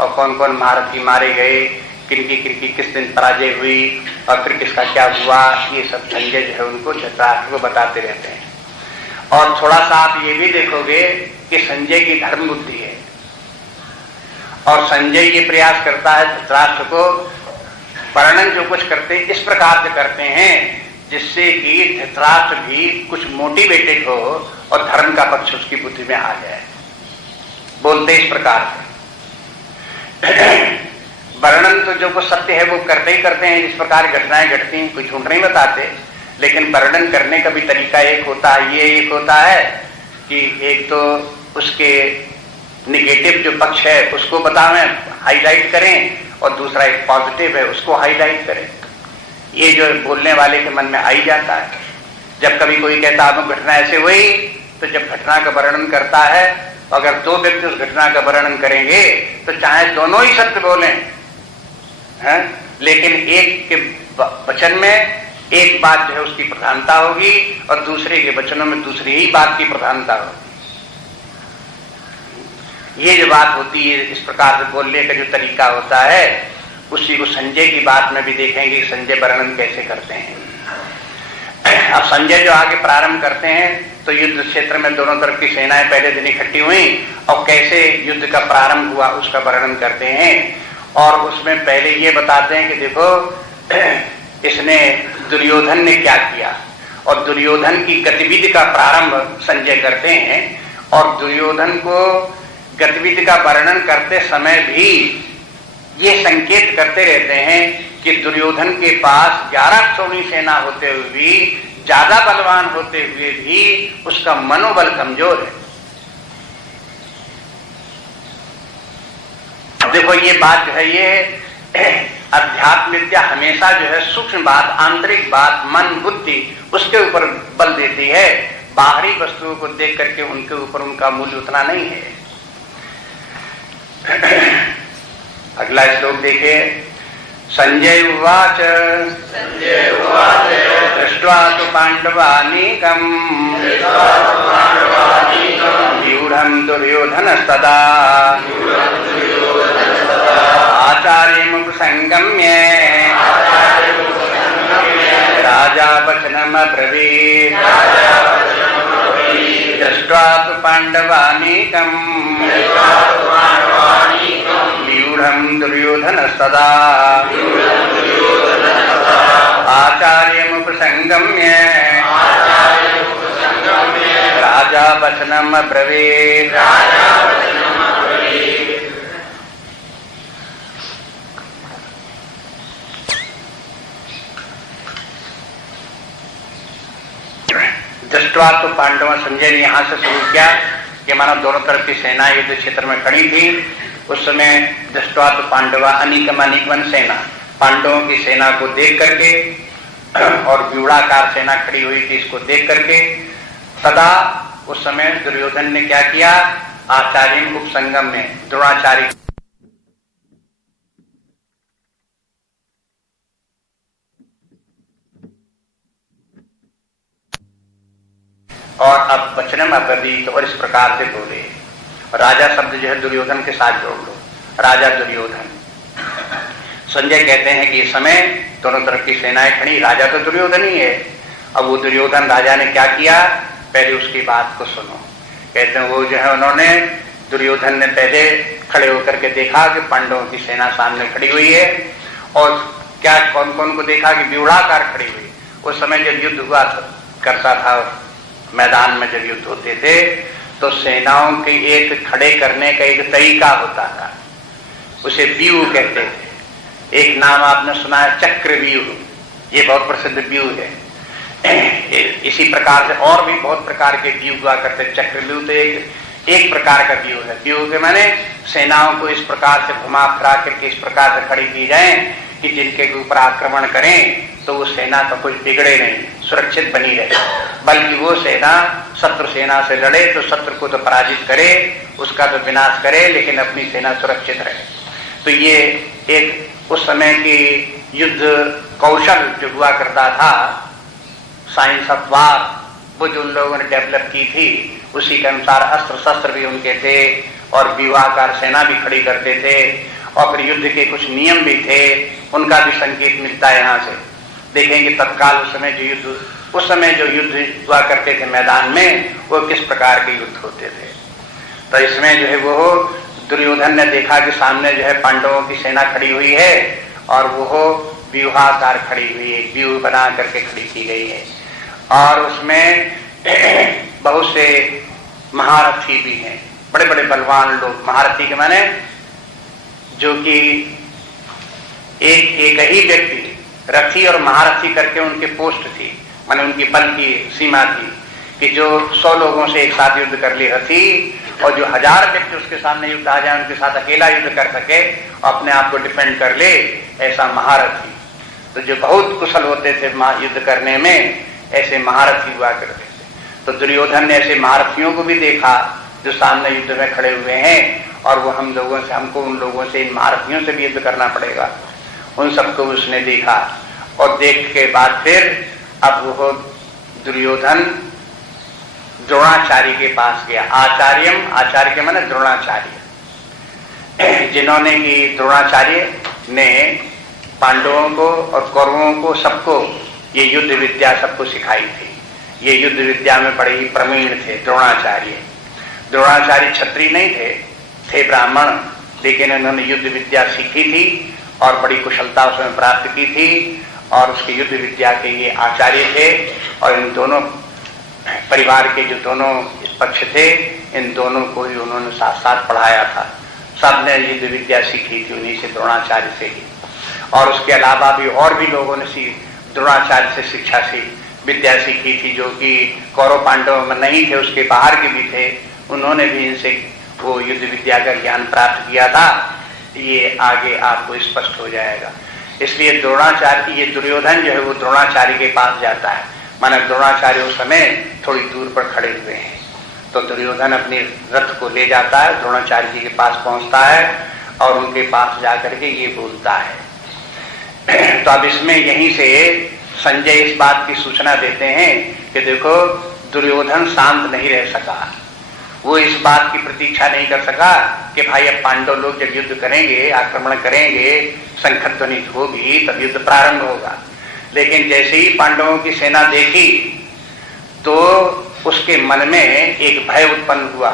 और कौन कौन महारथी मारे गए, किनकी किस दिन पराजय हुई और फिर किसका क्या हुआ। ये सब संजय जो है उनको धृतराष्ट्र को बताते रहते हैं। और थोड़ा सा आप ये भी देखोगे कि संजय की धर्म बुद्धि है और संजय ये प्रयास करता है धृतराष्ट्र को वर्णन जो कुछ करते इस प्रकार से करते हैं जिससे कि धृतराष्ट्र भी कुछ मोटिवेटेड हो और धर्म का पक्ष उसकी बुद्धि में आ जाए। बोलते इस प्रकार से वर्णन तो जो कुछ सत्य है वो करते ही करते हैं, जिस प्रकार घटनाएं घटती हैं, कोई झूठ नहीं बताते। लेकिन वर्णन करने का भी तरीका एक होता है, ये एक होता है कि एक तो उसके निगेटिव जो पक्ष है उसको बतावें, हाईलाइट करें, और दूसरा एक पॉजिटिव है उसको हाईलाइट करें। ये जो बोलने वाले के मन में आ ही जाता है। जब कभी कोई कहता है घटना ऐसे हुई, तो जब घटना का वर्णन करता है, अगर दो व्यक्ति उस घटना का वर्णन करेंगे तो चाहे दोनों ही सत्य बोलें हैं, लेकिन एक के वचन में एक बात जो है उसकी प्रधानता होगी और दूसरे के वचनों में दूसरी ही बात की प्रधानता होगी। ये जो बात होती है, इस प्रकार से बोलने का जो तरीका होता है, उसी को संजय की बात में भी देखेंगे कि संजय वर्णन कैसे करते हैं। अब संजय जो आगे प्रारंभ करते हैं तो युद्ध क्षेत्र में दोनों तरफ की सेनाएं पहले दिन इकट्ठी हुई और कैसे युद्ध का प्रारंभ हुआ उसका वर्णन करते हैं। और उसमें पहले ये बताते हैं कि देखो इसने दुर्योधन ने क्या किया, और दुर्योधन की गतिविधि का प्रारंभ संजय करते हैं। और दुर्योधन को गतिविधि का वर्णन करते समय भी ये संकेत करते रहते हैं कि दुर्योधन के पास 11 क्षोणी सेना होते हुए भी, ज्यादा बलवान होते हुए भी उसका मनोबल कमजोर है। देखो ये बात जो है, ये अध्यात्म विद्या हमेशा जो है सूक्ष्म बात, आंतरिक बात, मन बुद्धि उसके ऊपर बल देती है। बाहरी वस्तुओं को देख करके उनके ऊपर उनका मूल्य उतना नहीं है। अगला श्लोक देखिए। संजय उवाच दृष्ट्वा तु पांडवानीकम् व्यूढम् दुर्योधनस्तदा आचार्यमुपसंगम्य राजा वचनमब्रवीत्। दृष्ट्वा तु पांडवानीकम् व्यूढम् दुर्योधनस्तदा आचार्यमुपसंगम्य राजा वचनमब्रवीत्। दृष्ट्वा तो पांडव, संजय ने यहां से शुरू किया कि मानो दोनों तरफ की सेना युद्ध क्षेत्र में खड़ी थी। उस समय दृष्ट्वा तो पांडवा अनीकम अनीकवन सेना, पांडवों की सेना को देख करके और व्यूढ़ाकार सेना खड़ी हुई थी, इसको देख करके सदा उस समय दुर्योधन ने क्या किया, आचार्य उपसंगम में द्रोणाचार्य और अब वचनम अब्रवीत, और इस प्रकार से बोले। राजा शब्द जो है दुर्योधन के साथ जोड़ लो, राजा दुर्योधन। संजय कहते हैं कि इस समय दोनों तरफ की सेनाएं खड़ी, राजा तो दुर्योधन ही है। अब वो दुर्योधन राजा ने क्या किया, पहले उसकी बात को सुनो। कहते हैं वो जो है उन्होंने, दुर्योधन ने पहले खड़े होकर के देखा कि पांडवों की सेना सामने खड़ी हुई है, और क्या कौन कौन को देखा कि व्यूढ़ाकार खड़ी हुई। उस समय जब युद्ध हुआ करता था, मैदान में जब युद्ध होते थे तो सेनाओं के एक खड़े करने का एक तरीका होता था, उसे व्यूह कहते थे। एक नाम आपने सुना है चक्रव्यूह, ये बहुत प्रसिद्ध व्यूह है। इसी प्रकार से और भी बहुत प्रकार के व्यूह हुआ करते। चक्रव्यूह तो एक प्रकार का व्यूह है। व्यूह के माने सेनाओं को इस प्रकार से घुमा फिरा करके इस प्रकार से खड़ी की जाए कि जिनके ऊपर आक्रमण करें तो वो सेना का कुछ बिगड़े नहीं, सुरक्षित बनी रहे, बल्कि वो सेना शत्रु सेना से लड़े तो शत्रु को तो पराजित करे, उसका तो विनाश करे, लेकिन अपनी सेना सुरक्षित रहे। तो ये एक उस समय की युद्ध कौशल जो हुआ करता था, साइंस ऑफ वार, वो जो उन लोगों ने डेवलप की थी, उसी के अनुसार अस्त्र शस्त्र भी उनके थे और व्यूहाकार सेना भी खड़ी करते थे, और फिर युद्ध के कुछ नियम भी थे, उनका भी संकेत मिलता है। यहाँ से देखेंगे तत्काल उस समय जो युद्ध हुआ करते थे मैदान में, वो किस प्रकार के युद्ध होते थे। तो इसमें जो है वो दुर्योधन ने देखा कि सामने जो है पांडवों की सेना खड़ी हुई है और वो व्यूहाकार खड़ी हुई है, व्यूह बना करके खड़ी की गई है, और उसमें बहुत से महारथी भी हैं, बड़े बड़े बलवान लोग। महारथी के माने जो कि एक ही व्यक्ति, रथी और महारथी करके उनके पोस्ट थी, माने उनकी बल की सीमा थी कि जो 100 लोगों से एक साथ युद्ध कर ले रथी, और जो 1000 व्यक्ति उसके सामने युद्ध आ जाए उनके साथ अकेला युद्ध कर सके, अपने आप को डिफेंड कर ले, ऐसा महारथी। तो जो बहुत कुशल होते थे युद्ध करने में, ऐसे महारथी हुआ करते थे। तो दुर्योधन ने ऐसे महारथियों को भी देखा जो सामने युद्ध में खड़े हुए हैं, और वो हमको उन लोगों से, इन महारथियों से भी युद्ध करना पड़ेगा। उन सबको उसने देखा और देख के बाद फिर अब वो दुर्योधन द्रोणाचार्य के पास गया। आचार्यम, आचार्य के माने द्रोणाचार्य, जिन्होंने कि द्रोणाचार्य ने पांडवों को और कौरवों को सबको ये युद्ध विद्या सबको सिखाई थी। ये युद्ध विद्या में बड़े ही प्रवीण थे द्रोणाचार्य। द्रोणाचार्य क्षत्रिय नहीं थे ब्राह्मण, लेकिन उन्होंने युद्ध विद्या सीखी थी और बड़ी कुशलता उसमें प्राप्त की थी और उसके युद्ध विद्या के ये आचार्य थे। और इन दोनों परिवार के जो दोनों पक्ष थे, इन दोनों को ही उन्होंने साथ साथ पढ़ाया था। सबने युद्ध विद्या सीखी थी उन्हीं से, द्रोणाचार्य से ही। और उसके अलावा भी और भी लोगों ने द्रोणाचार्य से शिक्षा विद्या सीखी थी, जो कि कौरव पांडवों में नहीं थे, उसके बाहर के भी थे। उन्होंने भी इनसे वो युद्ध विद्या का ज्ञान प्राप्त किया था। ये आगे आपको स्पष्ट हो जाएगा। इसलिए द्रोणाचार्य, ये दुर्योधन जो है वो द्रोणाचार्य के पास जाता है, माना द्रोणाचार्य उस समय थोड़ी दूर पर खड़े हुए हैं। तो दुर्योधन अपने रथ को ले जाता है, द्रोणाचार्य जी के पास पहुंचता है और उनके पास जाकर के ये बोलता है। तो अब इसमें यहीं से संजय इस बात की सूचना देते हैं कि देखो दुर्योधन शांत नहीं रह सका। वो इस बात की प्रतीक्षा नहीं कर सका कि भाई अब पांडव लोग जब युद्ध करेंगे, आक्रमण करेंगे, शंखध्वनि होगी, तब युद्ध प्रारंभ होगा। लेकिन जैसे ही पांडवों की सेना देखी तो उसके मन में एक भय उत्पन्न हुआ।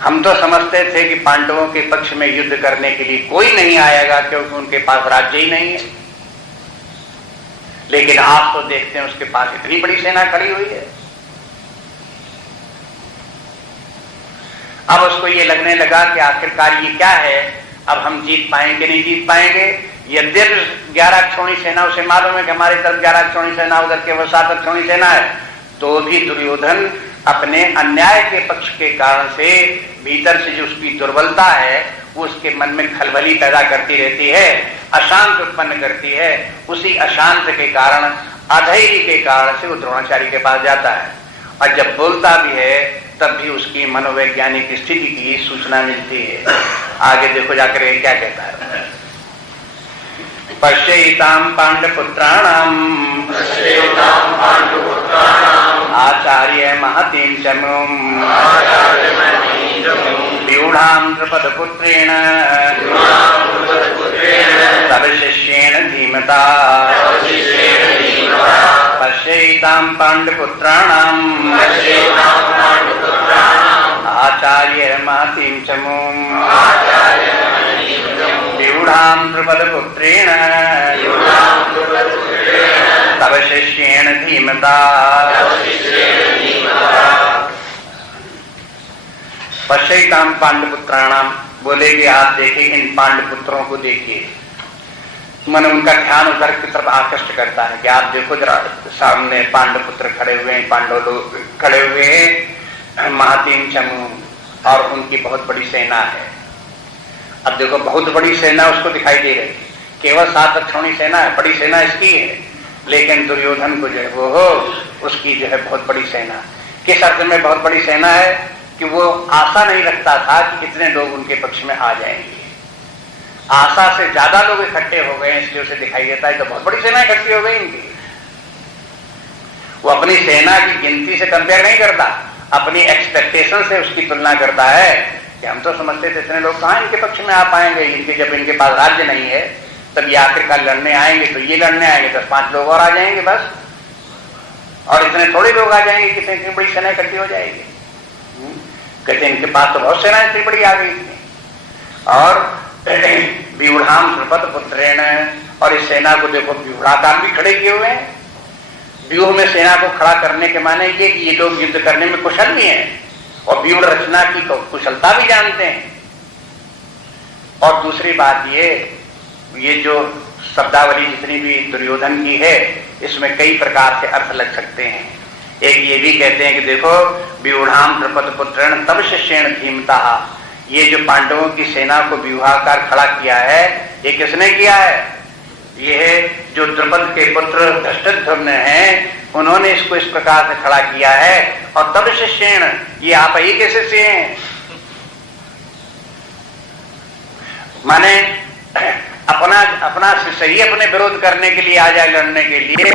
हम तो समझते थे कि पांडवों के पक्ष में युद्ध करने के लिए कोई नहीं आएगा क्योंकि उनके पास राज्य ही नहीं है, लेकिन आप तो देखते हैं उसके पास इतनी बड़ी सेना खड़ी हुई है। अब उसको ये लगने लगा कि आखिरकार ये क्या है, अब हम जीत पाएंगे नहीं जीत पाएंगे। यद्यपि 11 अक्षौणी सेना, उसे मालूम है कि हमारी तरफ 11 अक्षौणी सेना, उधर केवल 7 अक्षौणी सेना है, तो भी दुर्योधन अपने अन्याय के पक्ष के कारण से भीतर से जो उसकी दुर्बलता है वो उसके मन में खलबली पैदा करती रहती है, अशांत उत्पन्न करती है। उसी अशांत के कारण, अधैर्य के कारण से वो द्रोणाचार्य के पास जाता है और जब बोलता भी है तब भी उसकी मनोवैज्ञानिक स्थिति की सूचना मिलती है। आगे देखो जाकर क्या कहता है। पश्येतां पांडुपुत्राणाम् आचार्य महतीं चमूम् व्यूढां द्रुपदपुत्रेण तव शिष्येण धीमता। पश्येतां पांडुपुत्राणाम् आचार्य महतीं चमूम् व्यूढां द्रुपदपुत्रेण तव शिष्येण धीमता। पश्येतां पांडुपुत्राणाम, बोले कि आप देखिए इन पांडुपुत्रों को देखिए। मन उनका ध्यान उधर की तरफ आकृष्ट करता है कि आप देखो जरा, सामने पांडुपुत्र खड़े हुए हैं, पांडव लोग खड़े हुए हैं, महातीम चमू, और उनकी बहुत बड़ी सेना है। अब देखो बहुत बड़ी सेना उसको दिखाई दे रही, केवल 7 अक्षौणी सेना है, बड़ी सेना इसकी है, लेकिन दुर्योधन को जो है वो उसकी जो है बहुत बड़ी सेना। किस अर्थ में बहुत बड़ी सेना है कि वो आशा नहीं रखता था कि इतने लोग उनके पक्ष में आ जाएंगे। आशा से ज्यादा लोग इकट्ठे हो गए, इसलिए उसे दिखाई देता है तो बहुत बड़ी सेना इकट्ठी हो गई इनकी। वो अपनी सेना की गिनती से कंपेयर नहीं करता, अपनी एक्सपेक्टेशन से उसकी तुलना करता है कि हम तो समझते थे इतने लोग कहाँ इनके पक्ष में आ पाएंगे, इनके जब इनके पास राज्य नहीं है तब ये आखिरकार लड़ने आएंगे, तो ये लड़ने आएंगे 10-5 लोग और आ जाएंगे बस, और इतने थोड़े लोग आ जाएंगे, कितनी इतनी बड़ी सेना इकट्ठी हो जाएगी। कहते इनके पास तो बहुत सेना इतनी बड़ी आ गई थी। और व्यूढ़ाम द्रुपद पुत्रेण, और इस सेना को देखो व्यूढ़ाकार भी खड़े किए हुए हैं। व्यूह में सेना को खड़ा करने के माने ये कि ये लोग युद्ध करने में कुशल भी हैं और व्यूह रचना की कुशलता भी जानते हैं। और दूसरी बात ये जो शब्दावली जितनी भी दुर्योधन की है, इसमें कई प्रकार से अर्थ लग सकते हैं। एक ये भी कहते हैं कि देखो व्यूढ़ाम द्रुपद पुत्रेण तव शिष्येण धीमता, ये जो पांडवों की सेना को व्यूहाकार खड़ा किया है, ये किसने किया है? ये जो द्रुपद के पुत्र धृष्टद्युम्न हैं, उन्होंने इसको इस प्रकार से खड़ा किया है। और तब शिष्येण, ये आप ही के शिष्य हैं। माने अपना सही अपने विरोध करने के लिए आ जाए, लड़ने के लिए।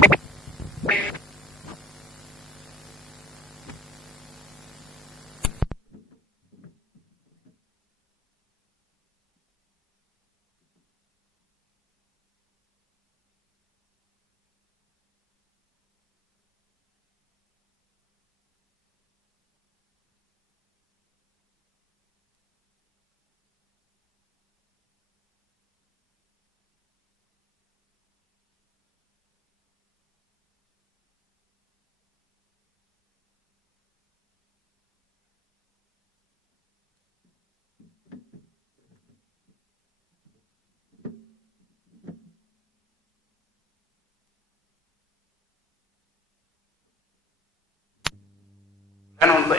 उनको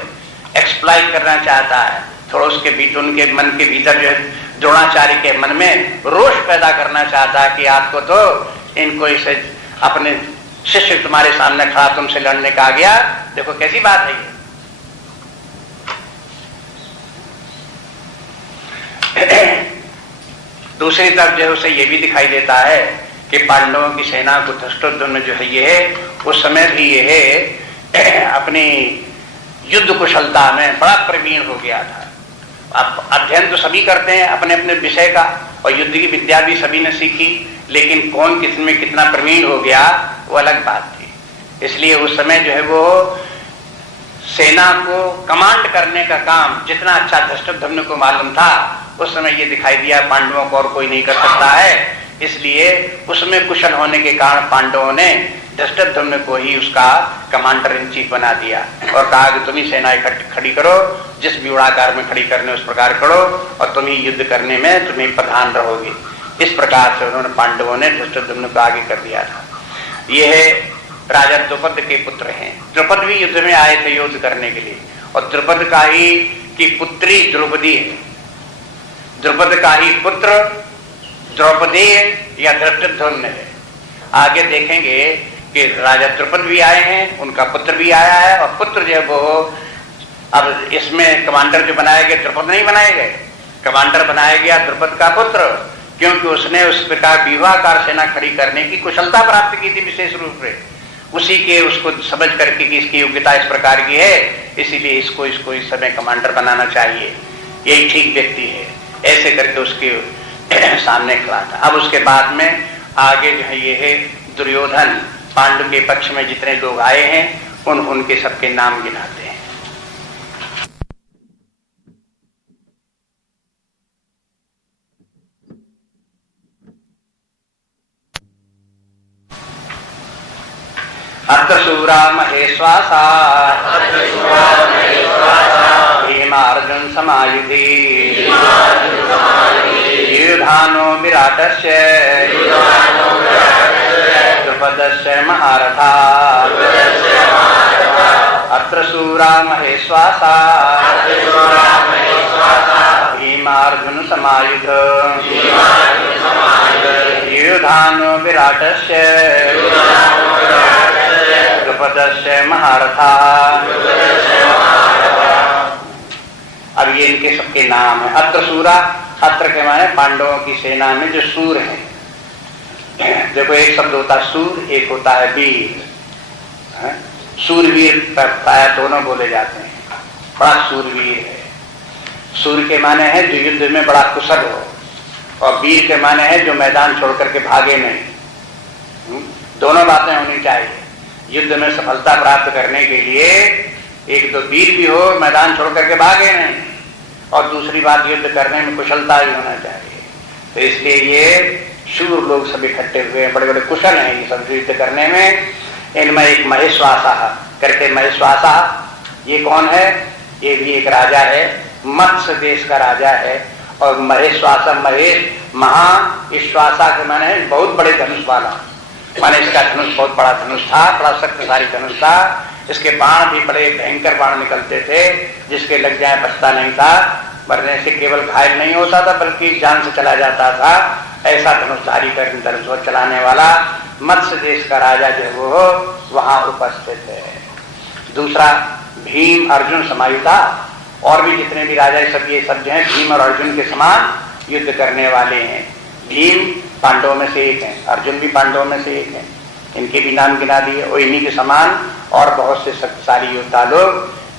एक्सप्लॉइट करना चाहता है, थोड़ा उसके बीच उनके मन के भीतर जो है द्रोणाचार्य के मन में रोष पैदा करना चाहता है कि आपको तो इनको इसे अपने शिष्य तुम्हारे सामने खड़ा तुमसे लड़ने का आ गया, देखो कैसी बात है ये। दूसरी तरफ जो है उसे ये भी दिखाई देता है कि पांडवों की सेना को धृष्टद्युम्न जो है ये उस समय भी ये है अपनी युद्ध कुशलता में बड़ा प्रवीण हो गया था। अब अध्ययन तो सभी करते हैं अपने अपने विषय का, और युद्ध की विद्या भी सभी ने सीखी, लेकिन कौन किसमें कितना प्रवीण हो गया वो अलग बात थी। इसलिए उस समय जो है वो सेना को कमांड करने का काम जितना अच्छा धृष्टद्युम्न को मालूम था, उस समय ये दिखाई दिया पांडवों को और कोई नहीं कर सकता है। इसलिए उसमें कुशल होने के कारण पांडवों ने धृष्टद्युम्न को ही उसका कमांडर इन चीफ बना दिया और कहा कि तुम ही सेना खड़ी करो, जिस भी उड़ाकार में खड़ी करने उस प्रकार करो, और तुम ही युद्ध करने में तुम ही प्रधान रहोगे। इस प्रकार से उन्होंने पांडवों ने धृष्टद्युम्न को आगे कर दिया था। यह राजा द्रुपद के पुत्र हैं। द्रुपद भी युद्ध में आए थे युद्ध करने के लिए, और द्रुपद का ही की पुत्री द्रौपदी है। द्रुपद का ही पुत्र द्रौपदी या धृष्टद्युम्न है। आगे देखेंगे कि राजा द्रुपद भी आए हैं, उनका पुत्र भी आया है, और पुत्र जो है वो अब इसमें कमांडर जो बनाए गए द्रुपद नहीं बनाए गए, कमांडर बनाया गया द्रुपद का पुत्र, क्योंकि उसने उस प्रकार व्यूहाकार सेना खड़ी करने की कुशलता प्राप्त की थी विशेष रूप से। उसी के उसको समझ करके कि इसकी योग्यता इस प्रकार की है, इसीलिए इसको इस समय कमांडर बनाना चाहिए, यही ठीक व्यक्ति है, ऐसे करके उसके सामने खड़ा था। अब उसके बाद में आगे जो है ये है दुर्योधन, पांडु के पक्ष में जितने लोग आए हैं उनके सबके नाम गिनाते हैं। अत्रशूरा महेश्वासा भीमार्जुन समायुधि युधानो विराटस्य द्रुपदस्य महारथा अत्रशूरा महेश्वासा भीमार्जुन समायुध युधानो विराटस्य द्रुपदस्य महारथा। अब ये इनके सबके नाम है। अत्रशूरा, अत्र के माने पांडवों की सेना में जो सूर है। देखो एक शब्द होता है सूर, एक होता है वीर। सूरवीर प्राय दोनों बोले जाते हैं, बड़ा सूरवीर है। सूर के माने है जो युद्ध में बड़ा कुशल हो, और वीर के माने है जो मैदान छोड़ करके भागे नहीं। दोनों बातें होनी चाहिए। युद्ध में सफलता प्राप्त करने के लिए एक तो वीर भी हो, मैदान छोड़ करके भागे नहीं, और दूसरी बात युद्ध करने में कुशलता भी होना चाहिए। तो इसलिए ये शूर लोग सब इकट्ठे हुए, बड़े बड़े कुशल हैं ये सब युद्ध करने में। इनमें एक महेश्वासा करके, महेश्वासा ये कौन है? ये भी एक राजा है, मत्स्य देश का राजा है। और महेश्वासा, महेश महा, ईश्वासा के माने है बहुत बड़े धनुष वाला, माने इसका धनुष बहुत बड़ा धनुष था, बड़ा शक्तिशाली धनुष था। इसके बाण भी बड़े भयंकर बाण निकलते थे, जिसके लग जाए बचता नहीं था, मरने से केवल घायल नहीं होता था बल्कि जान से चला जाता था। ऐसा धनुषधारी कर धनुष चलाने वाला मत्स्य देश का राजा जो वो वहां उपस्थित है। दूसरा भीम अर्जुन समायुधा, और भी जितने भी राजा सब ये सब जो है भीम और अर्जुन के समान युद्ध करने वाले हैं। भीम पांडवों में से एक हैं, अर्जुन भी पांडवों में से एक हैं, इनके भी नाम गिना दिए। और इन्हीं के समान और बहुत से शक्तिशाली योद्धा लोग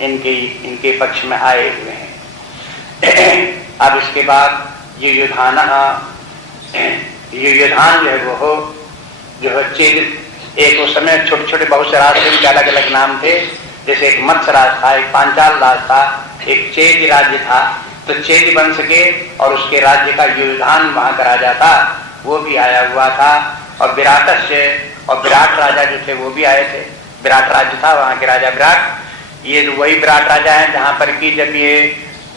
इनके पक्ष में आए हुए हैं। अब इसके बाद ये युधान जो है वो जो है चेद, एक उस समय छोटे छोटे बहुत से राज्य के अलग अलग नाम थे, जैसे एक मत्स्य राज था, एक पांचाल राज था, एक चेद राज्य था। तो चेद वंश के और उसके राज्य का युधान वहां का राजा था, वो भी आया हुआ था। और विराट राजा जो थे वो भी आए थे। विराट राज्य था, वहां के राजा विराट। ये वही विराट राजा है जहां पर कि जब ये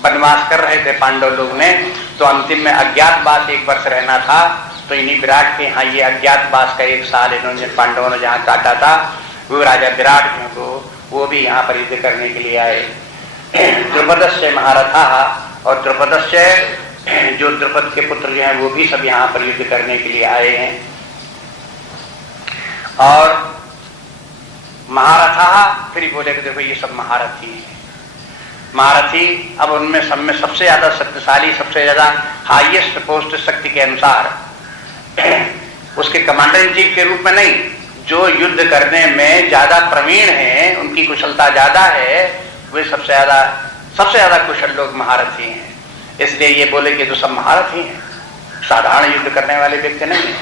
वनवास कर रहे थे पांडव लोग ने, तो अंतिम में अज्ञातवास 1 वर्ष रहना था। तो इन्हीं विराट के यहाँ ये अज्ञातवास का 1 साल इन्होंने पांडवों ने जहाँ काटा था, वो राजा विराट जो वो भी यहाँ पर युद्ध करने के लिए आए। द्रुपदस्य महारथा, और द्रुपदस्य जो द्रुपद के पुत्र जो हैं वो भी सब यहाँ पर युद्ध करने के लिए आए हैं। और महारथा फिर बोले कि देखो ये सब महारथी हैं। महारथी अब उनमें सब में सबसे ज्यादा शक्तिशाली, सबसे ज्यादा हाईएस्ट पोस्ट शक्ति के अनुसार उसके कमांडर इन चीफ के रूप में नहीं, जो युद्ध करने में ज्यादा प्रवीण हैं, उनकी कुशलता ज्यादा है, वे सबसे ज्यादा कुशल लोग महारथी हैं। इसलिए ये बोले कि तो सब महारथी हैं, साधारण युद्ध करने वाले व्यक्ति नहीं है,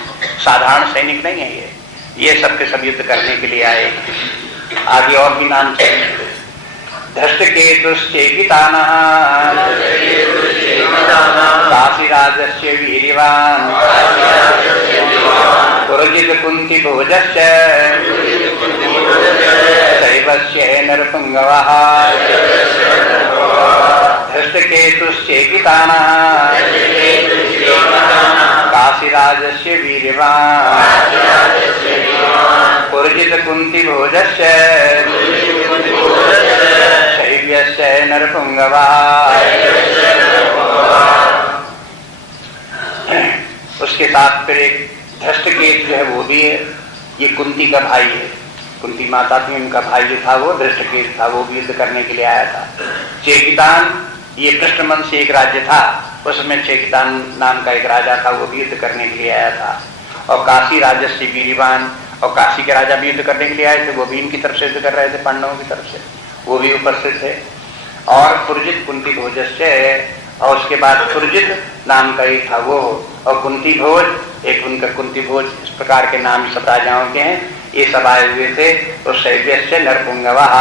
साधारण सैनिक नहीं है ये सब के सब युद्ध करने के लिए आए। आगे और भी नाम थे। धृष्टकेतुश्चेकितानः काशीराजस्य वीर्यवान् पुरजित कुंती भोजस्य शैवस्य नरपुंगवः। धृष्टकेतुश्चेकितानः काशीराजस्य वीर्यवान् पुरजित कुंती भोजस्य शैव्यस्य नरपुंगवः। उसके साथ फिर एक धृष्टकेतु जो है वो भी है, ये कुंती का भाई है, कुंती माता थी, उनका भाई जो था वो धृष्टकेतु था, वो भी युद्ध करने के लिए आया था। चेकितान ये पृष्ठमन से एक राज्य था, उसमें चेकितान नाम का एक राजा था, वो भी युद्ध करने के लिए आया था। और काशी राजस्य वीर्यवान, और काशी के राजा भी युद्ध करने के लिए आए थे, वो भी इनकी तरफ से युद्ध कर रहे थे, पांडवों की तरफ से, वो भी उपस्थित थे। और पुरजित कुंती भोजस्य, और उसके बाद पुरजित नाम का एक था वो, और कुंती भोज एक उनका कुंती भोज, इस प्रकार के नाम सब राजाओं के हैं, ये सब आए हुए थे। और शैव्यस्य नरपुंगवः,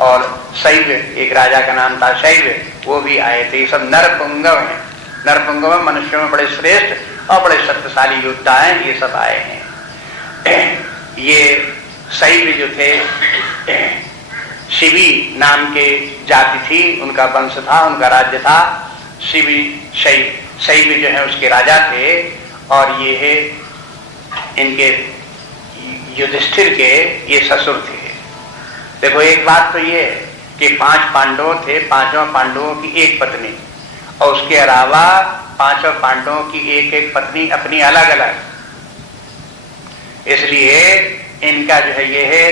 और शैव एक राजा का नाम था शैव, वो भी आए थे। ये सब नरपुंगव हैं। नरपुंगव मनुष्यों में बड़े श्रेष्ठ और बड़े शक्तिशाली योद्धा हैं, ये सब आए हैं। ये शैव जो थे शिवी नाम के जाति थी, उनका वंश था, उनका राज्य था। शिवी शैव जो है उसके राजा थे, और ये है इनके युधिष्ठिर के ये ससुर थे। देखो एक बात तो ये कि 5 पांडव थे, 5 पांडवों की एक पत्नी, और उसके अलावा 5 पांडवों की एक एक पत्नी अपनी अलग अलग। इसलिए इनका जो है ये है,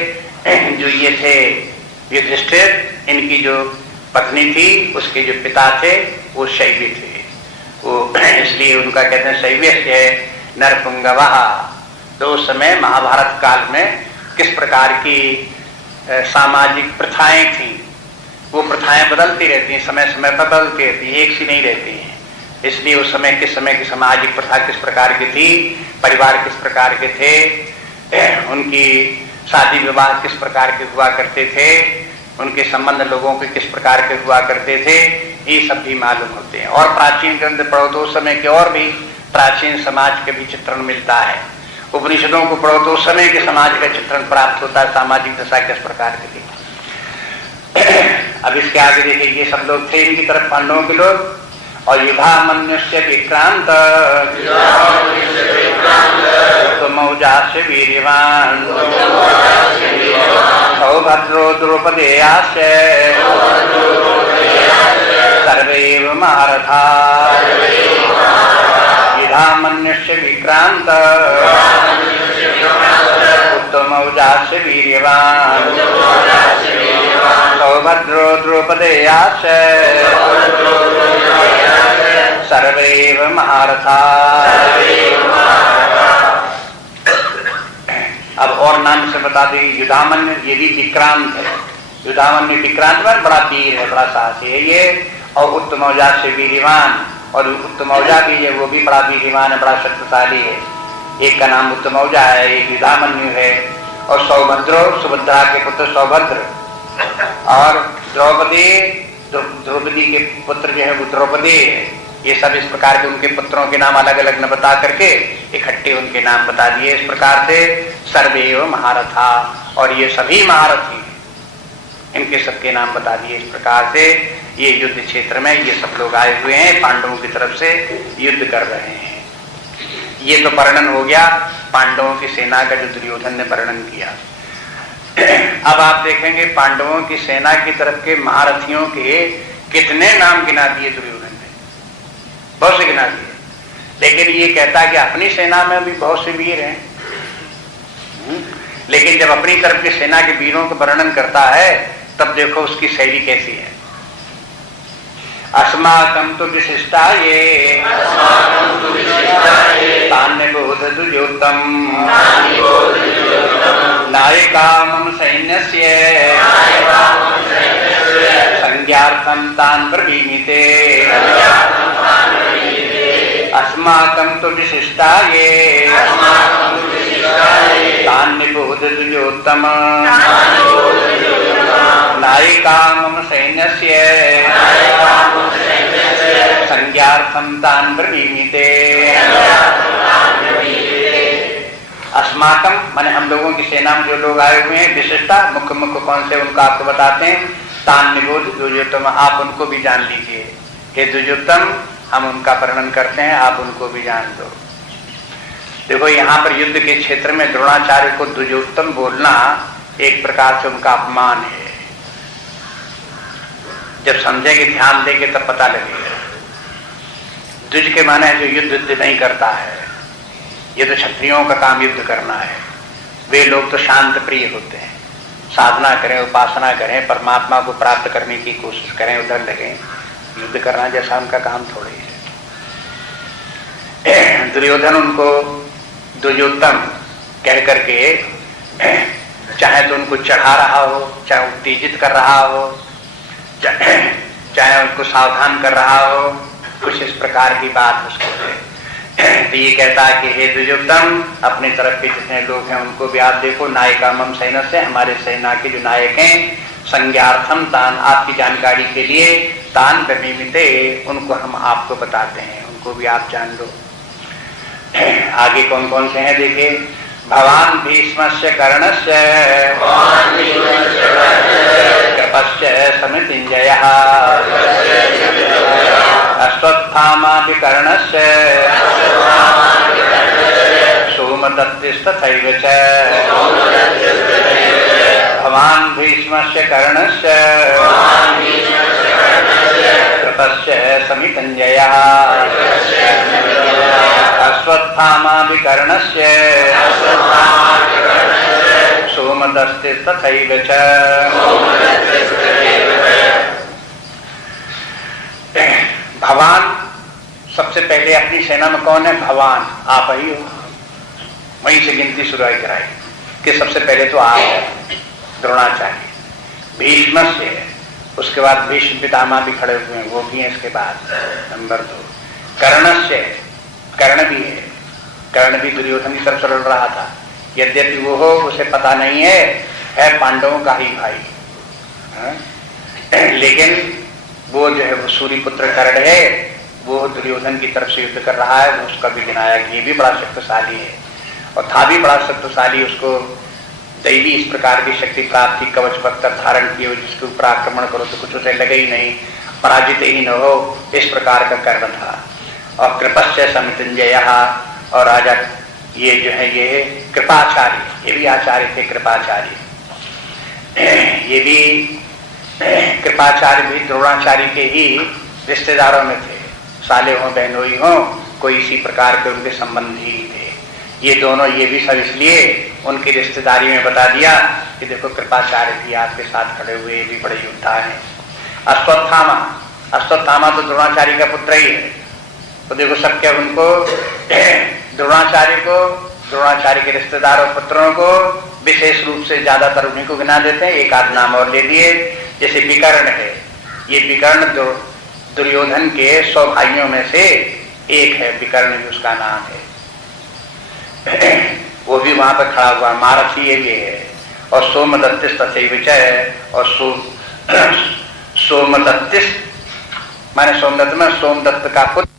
जो ये थे युधिष्ठिर, इनकी जो पत्नी थी उसके जो पिता थे वो शैवी थे, वो इसलिए उनका कहते हैं शैव्यस्य नरपुंगवः। तो उस समय महाभारत काल में किस प्रकार की सामाजिक प्रथाएं थी, वो प्रथाएं बदलती रहती हैं, समय समय पर बदलती रहती हैं, एक सी नहीं रहती हैं। इसलिए उस समय की सामाजिक प्रथा किस प्रकार की थी, परिवार किस प्रकार के थे, उनकी शादी विवाह किस प्रकार के हुआ करते थे, उनके संबंध लोगों के किस प्रकार के हुआ करते थे, ये सब भी मालूम होते हैं। और प्राचीन ग्रंथ पढ़ो तो उस समय के और भी प्राचीन समाज के भी चित्रण मिलता है। उपनिषदों को पढ़ो तो उस समय के समाज का चित्रण प्राप्त होता है, सामाजिक दशा किस प्रकार की थी। अब इसके आगे देखिए, ये सब लोग थे इनकी तरफ पांडवों के लोग। और युधामन्युस्य विक्रांत उत्तमौजास्य वीर्यवान् सौभद्रो द्रौपदेयास्य सर्वैव महारथा। युधामन्युस्य विक्रांत उत्तमौजास्य वीर्यवान् सौभद्रो द्रौपदेयास्य सर्वैव महारथा। अब और नाम से बता दें, युधामन्यु ये भी विक्रांत है। युधामन्यु विक्रांत में बड़ा वीर है, बड़ा साहसी है ये। और उत्तमौजा से वीरवान, और उत्तमौजा भी है, वो भी बड़ा वीरवान है, बड़ा शक्तिशाली है। एक का नाम उत्तमौजा है, एक युधामन्यु है। और सौभद्रो, सुभद्रा के पुत्र सौभद्र, और द्रौपदी के पुत्र जो है वो द्रौपदी है। ये सब इस प्रकार के उनके पुत्रों के नाम अलग अलग न बता करके इकट्ठे उनके नाम बता दिए। इस प्रकार से सर्वैव महारथा, और ये सभी महारथी इनके सबके नाम बता दिए। इस प्रकार से ये युद्ध क्षेत्र में ये सब लोग आए हुए हैं, पांडवों की तरफ से युद्ध कर रहे हैं। ये तो वर्णन हो गया पांडवों की सेना का, जो दुर्योधन ने वर्णन किया। अब आप देखेंगे पांडवों की सेना की तरफ के महारथियों के कितने नाम गिना दिए दुर्योधन ने, बहुत से गिना दिए। लेकिन ये कहता है कि अपनी सेना में भी बहुत से वीर हैं। लेकिन जब अपनी तरफ की सेना के वीरों का वर्णन करता है तब देखो उसकी शैली कैसी है। अस्माकं तु विशिष्टा ये तान्य बोध दुर्योत्तम नायिका मम सैन्यस्य संज्ञार्थं तान् ब्रवीमिते। अस्माकं तु विशिष्टा ये तान्य बोध दुर्योत्तम नायिका मम सैन्यस्य संज्ञार्थं तान् ब्रवीमिते। अस्माकं माने हम लोगों की सेना में जो लोग आए हुए हैं, विशिष्टा मुख्य मुख्य कौन से उनका आपको बताते हैं। तान् निबोध दुर्योत्तम, आप उनको भी जान लीजिए। हे दुर्योत्तम, हम उनका वर्णन करते हैं, आप उनको भी जान दो। देखो यहाँ पर युद्ध के क्षेत्र में द्रोणाचार्य को दुर्योत्तम बोलना एक प्रकार से उनका अपमान है। जब समझेंगे, ध्यान देंगे तब पता लगेगा। द्विज के माने जो युद्ध नहीं करता है, ये तो क्षत्रियों का काम युद्ध करना है। वे लोग तो शांत प्रिय होते हैं, साधना करें, उपासना करें, परमात्मा को प्राप्त करने की कोशिश करें, उधर लगें। युद्ध करना जैसा उनका काम थोड़ी है। दुर्योधन उनको दुर्योत्तम कह करके चाहे तो उनको चढ़ा रहा हो, चाहे उत्तेजित कर रहा हो, चाहे उनको सावधान कर रहा हो, कुछ इस प्रकार की बात उसको है। तो ये कहता है कि हे दुर्योत्तम, अपनी तरफ के जितने लोग हैं उनको भी आप देखो। नायिका मम सैन्य से, हमारे सेना के जो नायक हैं, संज्ञार्थम तान, आपकी जानकारी के लिए, तान ब्रवीमिते, उनको हम आपको बताते हैं, उनको भी आप जान लो। आगे कौन कौन से हैं देखिए। भवान भीष्मस्य कर्णस्य कृपस्य समितिञ्जयः अश्वत्थामापि कर्णस्य सोमदत्तिस्तथैव च। भवान भीष्मस्य कर्णस्य कृपस्य समितिञ्जयः अश्वत्थामापि कर्णस्य सोमदत्तिस्तथैव च। भवान सबसे पहले अपनी सेना में कौन है? भवान, आप ही हो। वहीं से गिनती शुरू कराई कि सबसे पहले तो आप है, द्रोणाचार्य। भीष्म से है, उसके बाद भीष्म पितामह भी खड़े हुए हैं, वो भी है। इसके बाद नंबर 2 कर्ण से, कर्ण भी है। कर्ण भी दुर्योधन की तरफ से लड़ रहा था, यद्यपि वो हो उसे पता नहीं है पांडवों का ही भाई है। लेकिन वो जो है वो सूर्यपुत्र कर्ण है, वो दुर्योधन की तरफ से युद्ध कर रहा है। उसका भी गिनाया कि ये भी बड़ा शक्तिशाली है, और था भी बड़ा शक्तिशाली। उसको दैवी इस प्रकार की शक्ति प्राप्त थी, कवच पत्थर धारण किए, जिसके ऊपर आक्रमण करो तो कुछ उसे लगे ही नहीं, पराजित ही न हो, इस प्रकार का कर्ण था। और कृपस्य समितिञ्जयः, और राजा ये जो है ये कृपाचार्य, ये भी आचार्य थे, कृपाचार्य। ये भी कृपाचार्य भी द्रोणाचार्य के ही रिश्तेदारों में थे, साले हो बहनोई हो, कोई इसी प्रकार के उनके संबंधी थे। ये दोनों, ये भी सब इसलिए उनकी रिश्तेदारी में बता दिया कि देखो कृपाचार्य भी आपके साथ खड़े हुए, ये भी बड़े योद्धा हैं। अश्वत्थामा, अश्वत्थामा तो द्रोणाचार्य का पुत्र ही है। तो देखो सब क्या उनको द्रोणाचार्य को द्रोणाचार्य के रिश्तेदारों पुत्रों को विशेष रूप से ज्यादातर उन्हीं को गिना देते हैं। एक आध नाम और ले दिए, जैसे विकर्ण है। ये विकर्ण दुर्योधन के 100 भाइयों में से एक है, विकर्ण भी उसका नाम है। वो भी वहां पर खड़ा हुआ। महारथी ये भी है। और सोमदत्तिस तथैविचय है। और सोमदत्तिस माने सोमदत्त में सोमदत्त का पुत्र